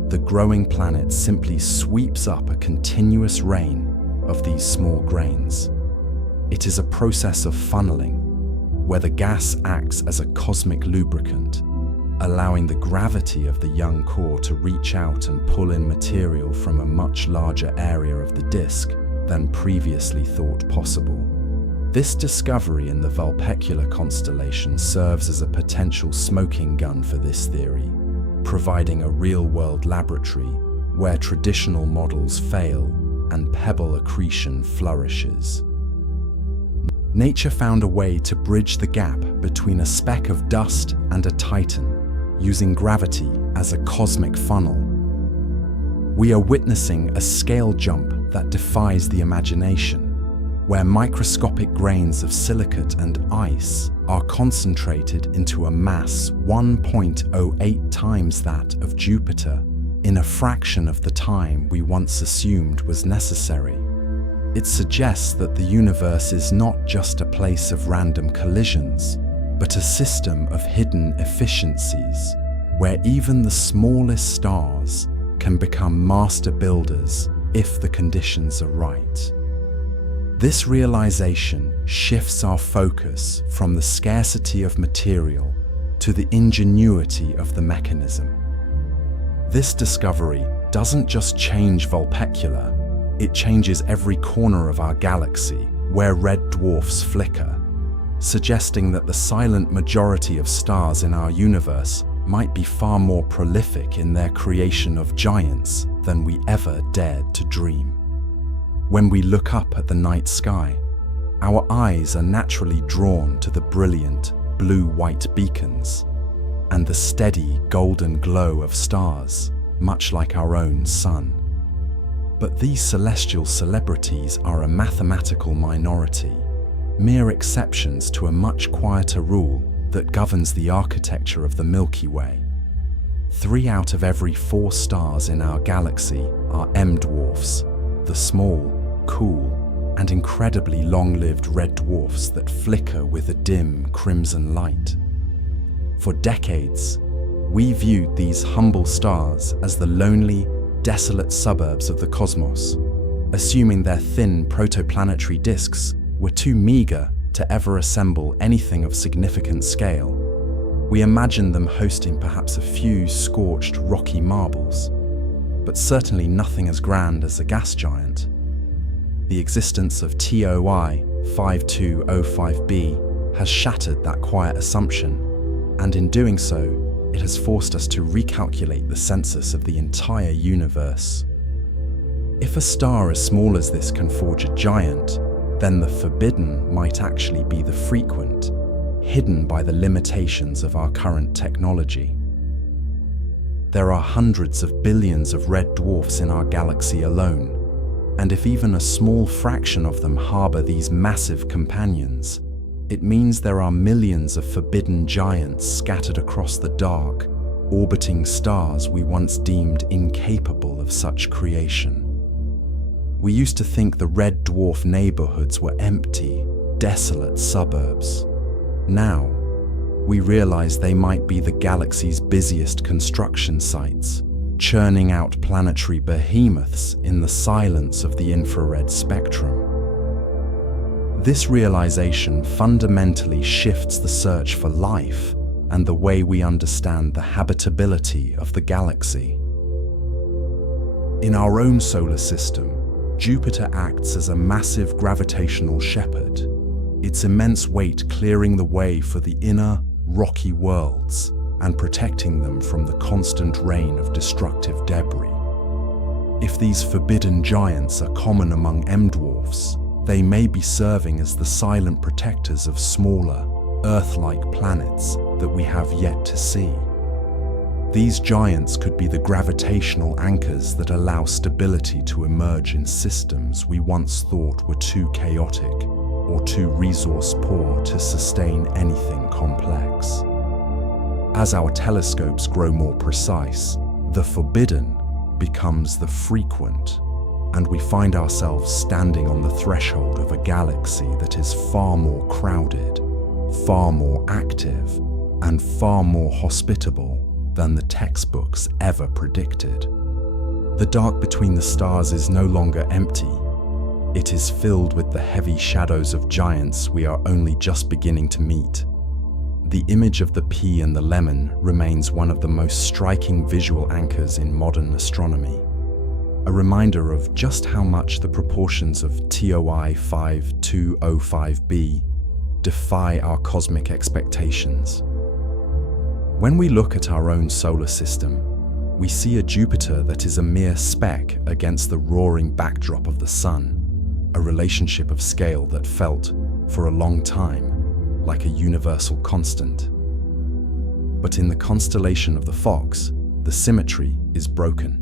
the growing planet simply sweeps up a continuous rain of these small grains. It is a process of funneling, where the gas acts as a cosmic lubricant, allowing the gravity of the young core to reach out and pull in material from a much larger area of the disk than previously thought possible. This discovery in the Vulpecula constellation serves as a potential smoking gun for this theory, providing a real-world laboratory where traditional models fail and pebble accretion flourishes. Nature found a way to bridge the gap between a speck of dust and a titan, using gravity as a cosmic funnel. We are witnessing a scale jump that defies the imagination, where microscopic grains of silicate and ice are concentrated into a mass 1.08 times that of Jupiter in a fraction of the time we once assumed was necessary. It suggests that the universe is not just a place of random collisions, but a system of hidden efficiencies, where even the smallest stars can become master builders if the conditions are right. This realization shifts our focus from the scarcity of material to the ingenuity of the mechanism. This discovery doesn't just change Vulpecula, it changes every corner of our galaxy where red dwarfs flicker, suggesting that the silent majority of stars in our universe might be far more prolific in their creation of giants than we ever dared to dream. When we look up at the night sky, our eyes are naturally drawn to the brilliant blue-white beacons and the steady golden glow of stars, much like our own sun. But these celestial celebrities are a mathematical minority, mere exceptions to a much quieter rule that governs the architecture of the Milky Way. 3 out of every 4 stars in our galaxy are M-dwarfs, the small, cool, and incredibly long-lived red dwarfs that flicker with a dim crimson light. For decades, we viewed these humble stars as the lonely, desolate suburbs of the cosmos, assuming their thin protoplanetary disks were too meager to ever assemble anything of significant scale. We imagined them hosting perhaps a few scorched rocky marbles, but certainly nothing as grand as a gas giant. The existence of TOI 5205b has shattered that quiet assumption, and in doing so, it has forced us to recalculate the census of the entire universe. If a star as small as this can forge a giant, then the forbidden might actually be the frequent, hidden by the limitations of our current technology. There are hundreds of billions of red dwarfs in our galaxy alone, and if even a small fraction of them harbor these massive companions, it means there are millions of forbidden giants scattered across the dark, orbiting stars we once deemed incapable of such creation. We used to think the red dwarf neighborhoods were empty, desolate suburbs. Now, we realize they might be the galaxy's busiest construction sites, churning out planetary behemoths in the silence of the infrared spectrum. This realization fundamentally shifts the search for life and the way we understand the habitability of the galaxy. In our own solar system, Jupiter acts as a massive gravitational shepherd, its immense weight clearing the way for the inner, rocky worlds and protecting them from the constant rain of destructive debris. If these forbidden giants are common among M-dwarfs, they may be serving as the silent protectors of smaller, Earth-like planets that we have yet to see. These giants could be the gravitational anchors that allow stability to emerge in systems we once thought were too chaotic or too resource-poor to sustain anything complex. As our telescopes grow more precise, the forbidden becomes the frequent, and we find ourselves standing on the threshold of a galaxy that is far more crowded, far more active, and far more hospitable than the textbooks ever predicted. The dark between the stars is no longer empty. It is filled with the heavy shadows of giants we are only just beginning to meet. The image of the pea and the lemon remains one of the most striking visual anchors in modern astronomy, a reminder of just how much the proportions of TOI 5205b defy our cosmic expectations. When we look at our own solar system, we see a Jupiter that is a mere speck against the roaring backdrop of the Sun, a relationship of scale that felt, for a long time, like a universal constant. But in the constellation of the Fox, the symmetry is broken.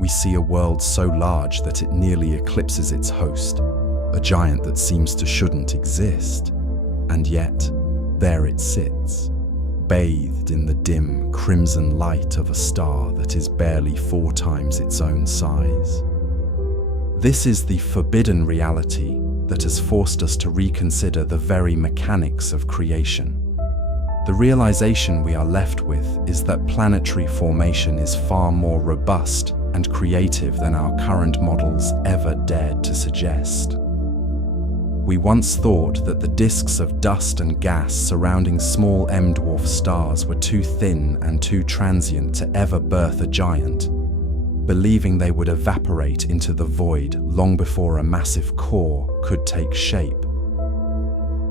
We see a world so large that it nearly eclipses its host, a giant that seems to shouldn't exist, and yet, there it sits, bathed in the dim crimson light of a star that is barely 4 times its own size. This is the forbidden reality that has forced us to reconsider the very mechanics of creation. The realization we are left with is that planetary formation is far more robust and creative than our current models ever dared to suggest. We once thought that the disks of dust and gas surrounding small M-dwarf stars were too thin and too transient to ever birth a giant, believing they would evaporate into the void long before a massive core could take shape.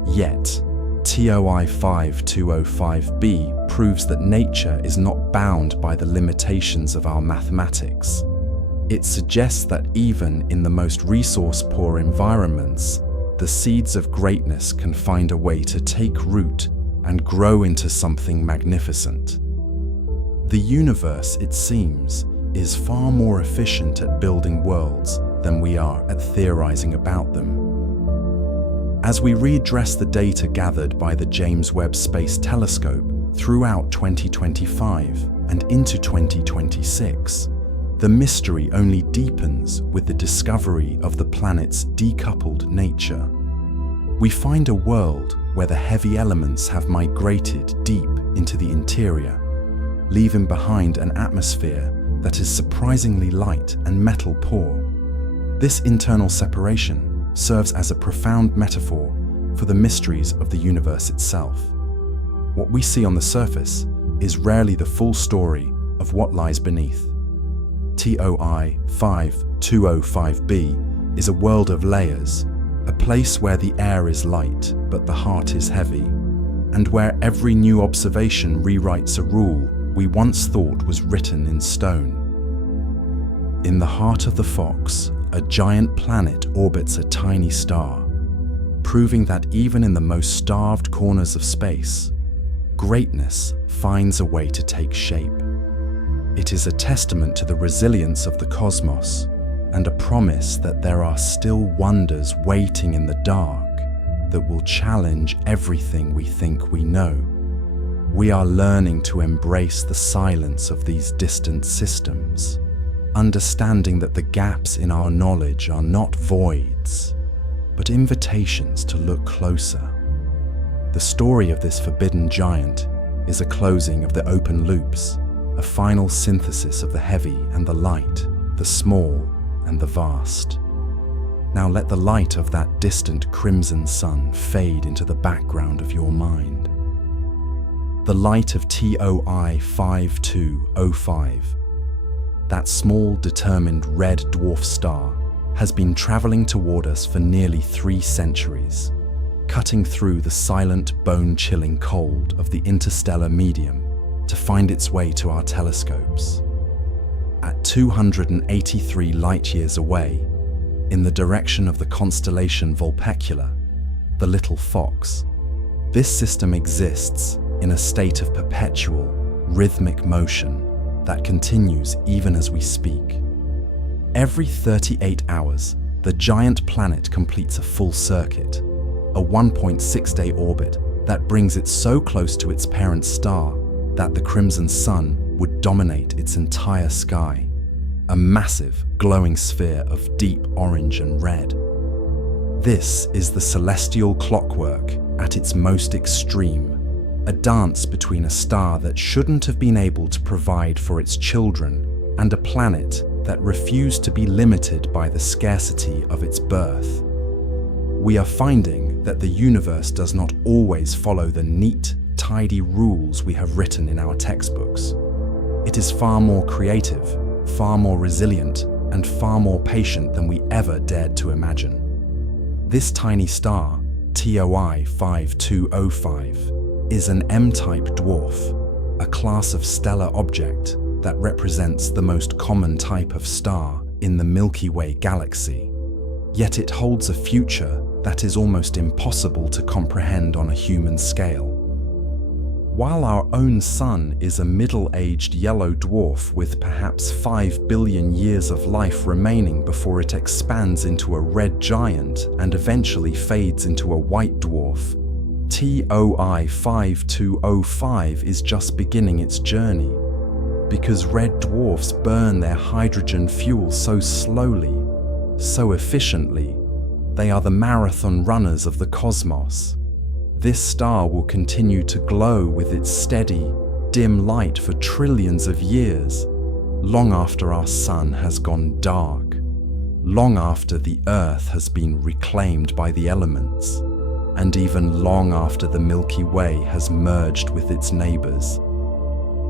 Yet, TOI 5205b proves that nature is not bound by the limitations of our mathematics. It suggests that even in the most resource-poor environments, the seeds of greatness can find a way to take root and grow into something magnificent. The universe, it seems, is far more efficient at building worlds than we are at theorizing about them. As we redress the data gathered by the James Webb Space Telescope throughout 2025 and into 2026, the mystery only deepens with the discovery of the planet's decoupled nature. We find a world where the heavy elements have migrated deep into the interior, leaving behind an atmosphere that is surprisingly light and metal-poor. This internal separation serves as a profound metaphor for the mysteries of the universe itself. What we see on the surface is rarely the full story of what lies beneath. TOI 5205b is a world of layers, a place where the air is light but the heart is heavy, and where every new observation rewrites a rule we once thought was written in stone. In the heart of the Fox, a giant planet orbits a tiny star, proving that even in the most starved corners of space, greatness finds a way to take shape. It is a testament to the resilience of the cosmos and a promise that there are still wonders waiting in the dark that will challenge everything we think we know. We are learning to embrace the silence of these distant systems, understanding that the gaps in our knowledge are not voids, but invitations to look closer. The story of this forbidden giant is a closing of the open loops, a final synthesis of the heavy and the light, the small and the vast. Now let the light of that distant crimson sun fade into the background of your mind. The light of TOI 5205, that small, determined red dwarf star, has been traveling toward us for nearly 3 centuries, cutting through the silent, bone-chilling cold of the interstellar medium to find its way to our telescopes. At 283 light-years away, in the direction of the constellation Vulpecula, the Little Fox, this system exists in a state of perpetual, rhythmic motion that continues even as we speak. Every 38 hours, the giant planet completes a full circuit, a 1.6-day orbit that brings it so close to its parent star that the crimson sun would dominate its entire sky, a massive, glowing sphere of deep orange and red. This is the celestial clockwork at its most extreme, a dance between a star that shouldn't have been able to provide for its children and a planet that refused to be limited by the scarcity of its birth. We are finding that the universe does not always follow the neat, tidy rules we have written in our textbooks. It is far more creative, far more resilient, and far more patient than we ever dared to imagine. This tiny star, TOI 5205, is an M-type dwarf, a class of stellar object that represents the most common type of star in the Milky Way galaxy. Yet it holds a future that is almost impossible to comprehend on a human scale. While our own sun is a middle-aged yellow dwarf with perhaps 5 billion years of life remaining before it expands into a red giant and eventually fades into a white dwarf, TOI 5205 is just beginning its journey. Because red dwarfs burn their hydrogen fuel so slowly, so efficiently, they are the marathon runners of the cosmos. This star will continue to glow with its steady, dim light for trillions of years, long after our sun has gone dark, long after the Earth has been reclaimed by the elements, and even long after the Milky Way has merged with its neighbors.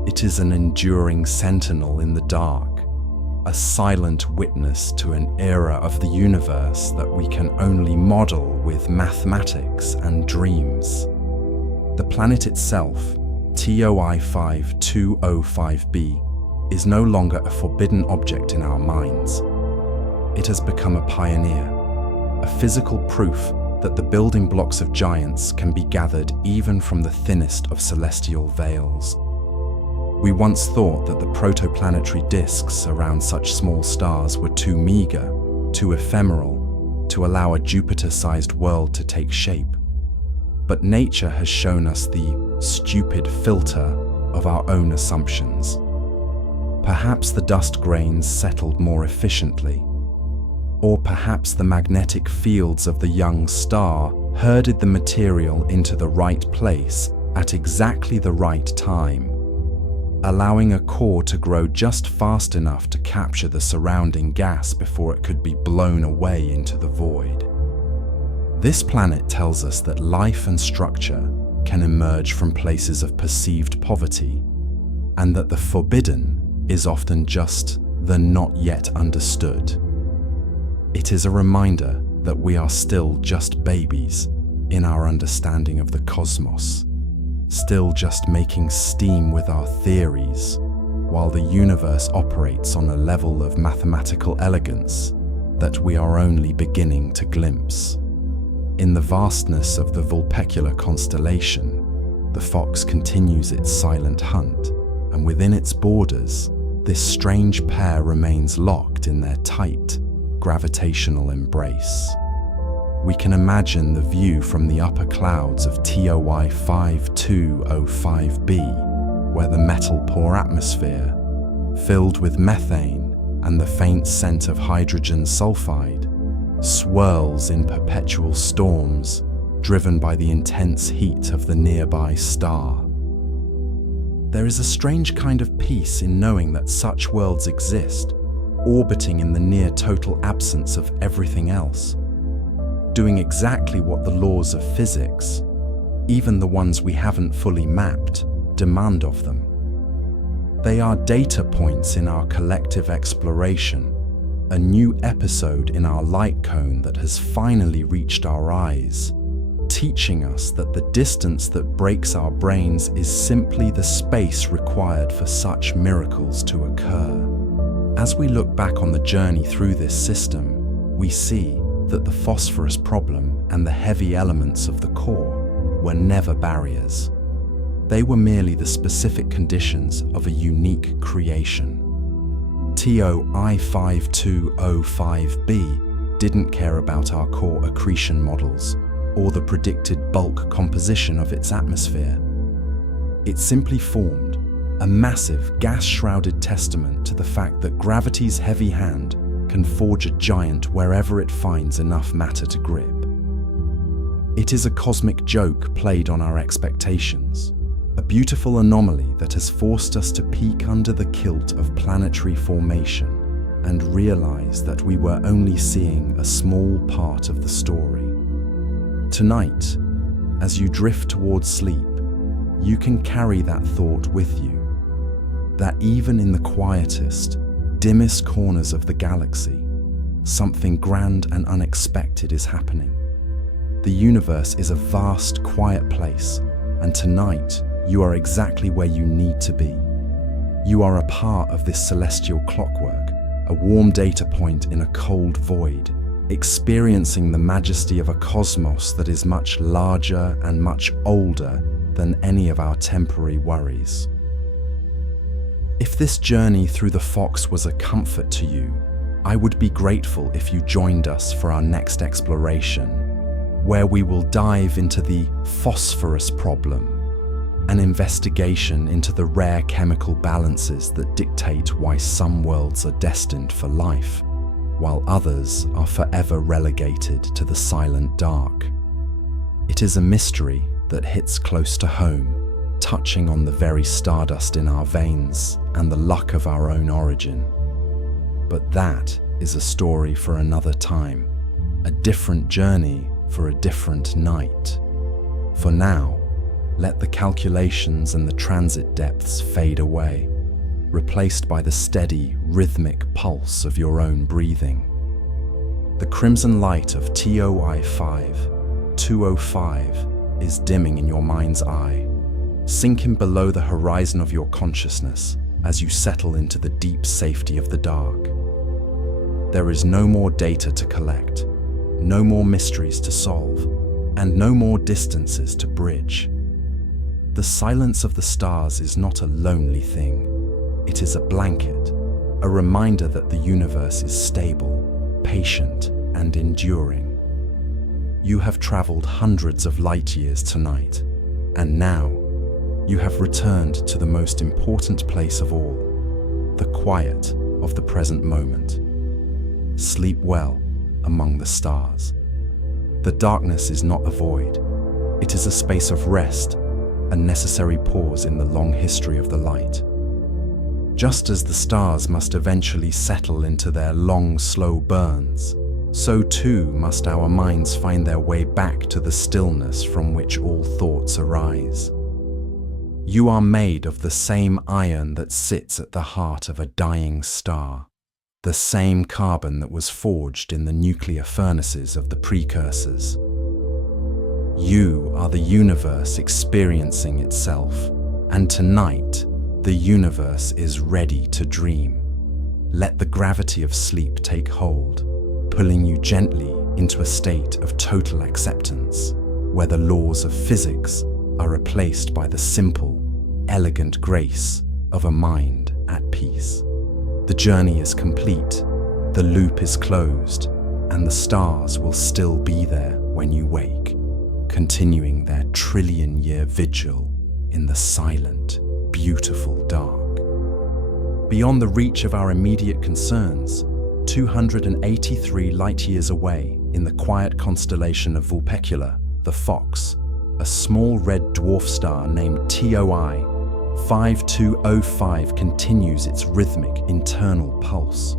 It is an enduring sentinel in the dark, a silent witness to an era of the universe that we can only model with mathematics and dreams. The planet itself, TOI 5205b, is no longer a forbidden object in our minds. It has become a pioneer, a physical proof that the building blocks of giants can be gathered even from the thinnest of celestial veils. We once thought that the protoplanetary disks around such small stars were too meager, too ephemeral, to allow a Jupiter-sized world to take shape. But nature has shown us the stupid filter of our own assumptions. Perhaps the dust grains settled more efficiently, or perhaps the magnetic fields of the young star herded the material into the right place at exactly the right time, allowing a core to grow just fast enough to capture the surrounding gas before it could be blown away into the void. This planet tells us that life and structure can emerge from places of perceived poverty, and that the forbidden is often just the not yet understood. It is a reminder that we are still just babies in our understanding of the cosmos, still just making steam with our theories, while the universe operates on a level of mathematical elegance that we are only beginning to glimpse. In the vastness of the Vulpecula constellation, the fox continues its silent hunt, and within its borders, this strange pair remains locked in their tight, gravitational embrace. We can imagine the view from the upper clouds of TOI 5205b, where the metal-poor atmosphere, filled with methane and the faint scent of hydrogen sulfide, swirls in perpetual storms driven by the intense heat of the nearby star. There is a strange kind of peace in knowing that such worlds exist, orbiting in the near total absence of everything else, doing exactly what the laws of physics, even the ones we haven't fully mapped, demand of them. They are data points in our collective exploration, a new episode in our light cone that has finally reached our eyes, teaching us that the distance that breaks our brains is simply the space required for such miracles to occur. As we look back on the journey through this system, we see that the phosphorus problem and the heavy elements of the core were never barriers. They were merely the specific conditions of a unique creation. TOI 5205b didn't care about our core accretion models or the predicted bulk composition of its atmosphere. It simply formed a massive gas-shrouded testament to the fact that gravity's heavy hand can forge a giant wherever it finds enough matter to grip. It is a cosmic joke played on our expectations, a beautiful anomaly that has forced us to peek under the kilt of planetary formation and realize that we were only seeing a small part of the story. Tonight, as you drift towards sleep, you can carry that thought with you, that even in the quietest, dimmest corners of the galaxy, something grand and unexpected is happening. The universe is a vast, quiet place, and tonight you are exactly where you need to be. You are a part of this celestial clockwork, a warm data point in a cold void, experiencing the majesty of a cosmos that is much larger and much older than any of our temporary worries. If this journey through the Fox was a comfort to you, I would be grateful if you joined us for our next exploration, where we will dive into the phosphorus problem, an investigation into the rare chemical balances that dictate why some worlds are destined for life, while others are forever relegated to the silent dark. It is a mystery that hits close to home, touching on the very stardust in our veins and the luck of our own origin. But that is a story for another time, a different journey for a different night. For now, let the calculations and the transit depths fade away, replaced by the steady, rhythmic pulse of your own breathing. The crimson light of TOI 5205 is dimming in your mind's eye, sinking below the horizon of your consciousness as you settle into the deep safety of the dark. There is no more data to collect, no more mysteries to solve, and no more distances to bridge. The silence of the stars is not a lonely thing. It is a blanket, a reminder that the universe is stable, patient, and enduring. You have traveled hundreds of light years tonight, and now you have returned to the most important place of all, the quiet of the present moment. Sleep well among the stars. The darkness is not a void. It is a space of rest, a necessary pause in the long history of the light. Just as the stars must eventually settle into their long, slow burns, so too must our minds find their way back to the stillness from which all thoughts arise. You are made of the same iron that sits at the heart of a dying star, the same carbon that was forged in the nuclear furnaces of the precursors. You are the universe experiencing itself, and tonight, The universe is ready to dream. Let the gravity of sleep take hold, pulling you gently into a state of total acceptance, where the laws of physics are replaced by the simple, elegant grace of a mind at peace. The journey is complete, the loop is closed, and the stars will still be there when you wake, continuing their trillion-year vigil in the silent, beautiful dark. Beyond the reach of our immediate concerns, 283 light-years away in the quiet constellation of Vulpecula, the Fox, a small red dwarf star named TOI 5205 continues its rhythmic internal pulse.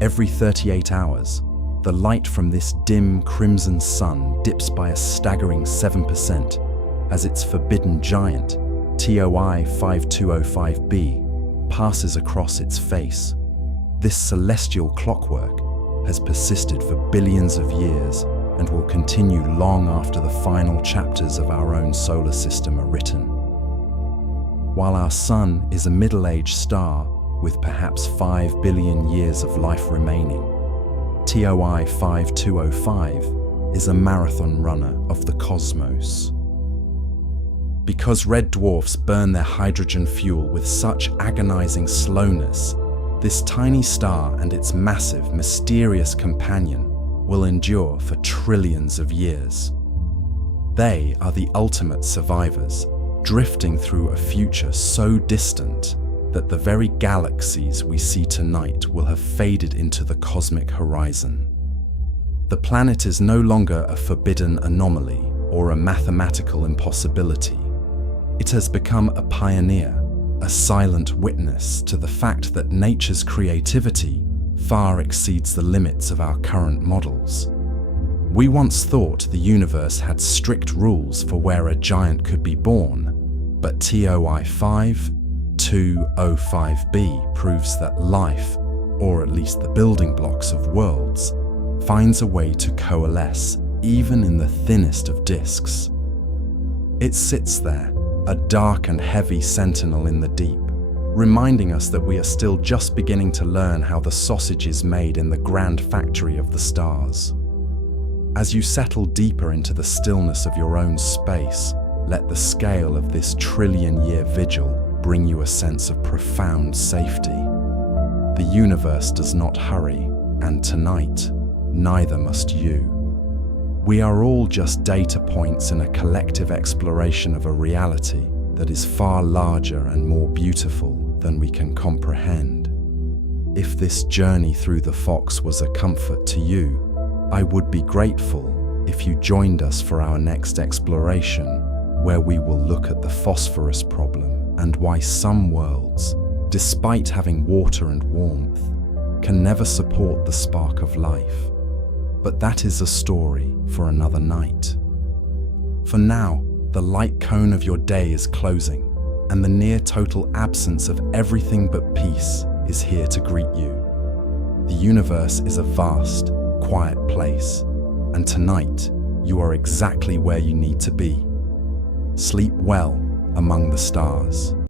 Every 38 hours, the light from this dim crimson sun dips by a staggering 7% as its forbidden giant, TOI 5205b, passes across its face. This celestial clockwork has persisted for billions of years and will continue long after the final chapters of our own solar system are written. While our sun is a middle-aged star with perhaps 5 billion years of life remaining, TOI 5205 is a marathon runner of the cosmos. Because red dwarfs burn their hydrogen fuel with such agonizing slowness, this tiny star and its massive, mysterious companion will endure for trillions of years. They are the ultimate survivors, drifting through a future so distant that the very galaxies we see tonight will have faded into the cosmic horizon. The planet is no longer a forbidden anomaly or a mathematical impossibility. It has become a pioneer, a silent witness to the fact that nature's creativity far exceeds the limits of our current models. We once thought the universe had strict rules for where a giant could be born, but TOI 5205b proves that life, or at least the building blocks of worlds, finds a way to coalesce even in the thinnest of disks. It sits there, a dark and heavy sentinel in the deep, reminding us that we are still just beginning to learn how the sausage is made in the grand factory of the stars. As you settle deeper into the stillness of your own space, let the scale of this trillion-year vigil bring you a sense of profound safety. The universe does not hurry, and tonight, neither must you. We are all just data points in a collective exploration of a reality that is far larger and more beautiful than we can comprehend. If this journey through the Fox was a comfort to you, I would be grateful if you joined us for our next exploration, where we will look at the phosphorus problem and why some worlds, despite having water and warmth, can never support the spark of life. But that is a story for another night. For now, the light cone of your day is closing, and the near total absence of everything but peace is here to greet you. The universe is a vast, quiet place, and tonight you are exactly where you need to be. Sleep well among the stars.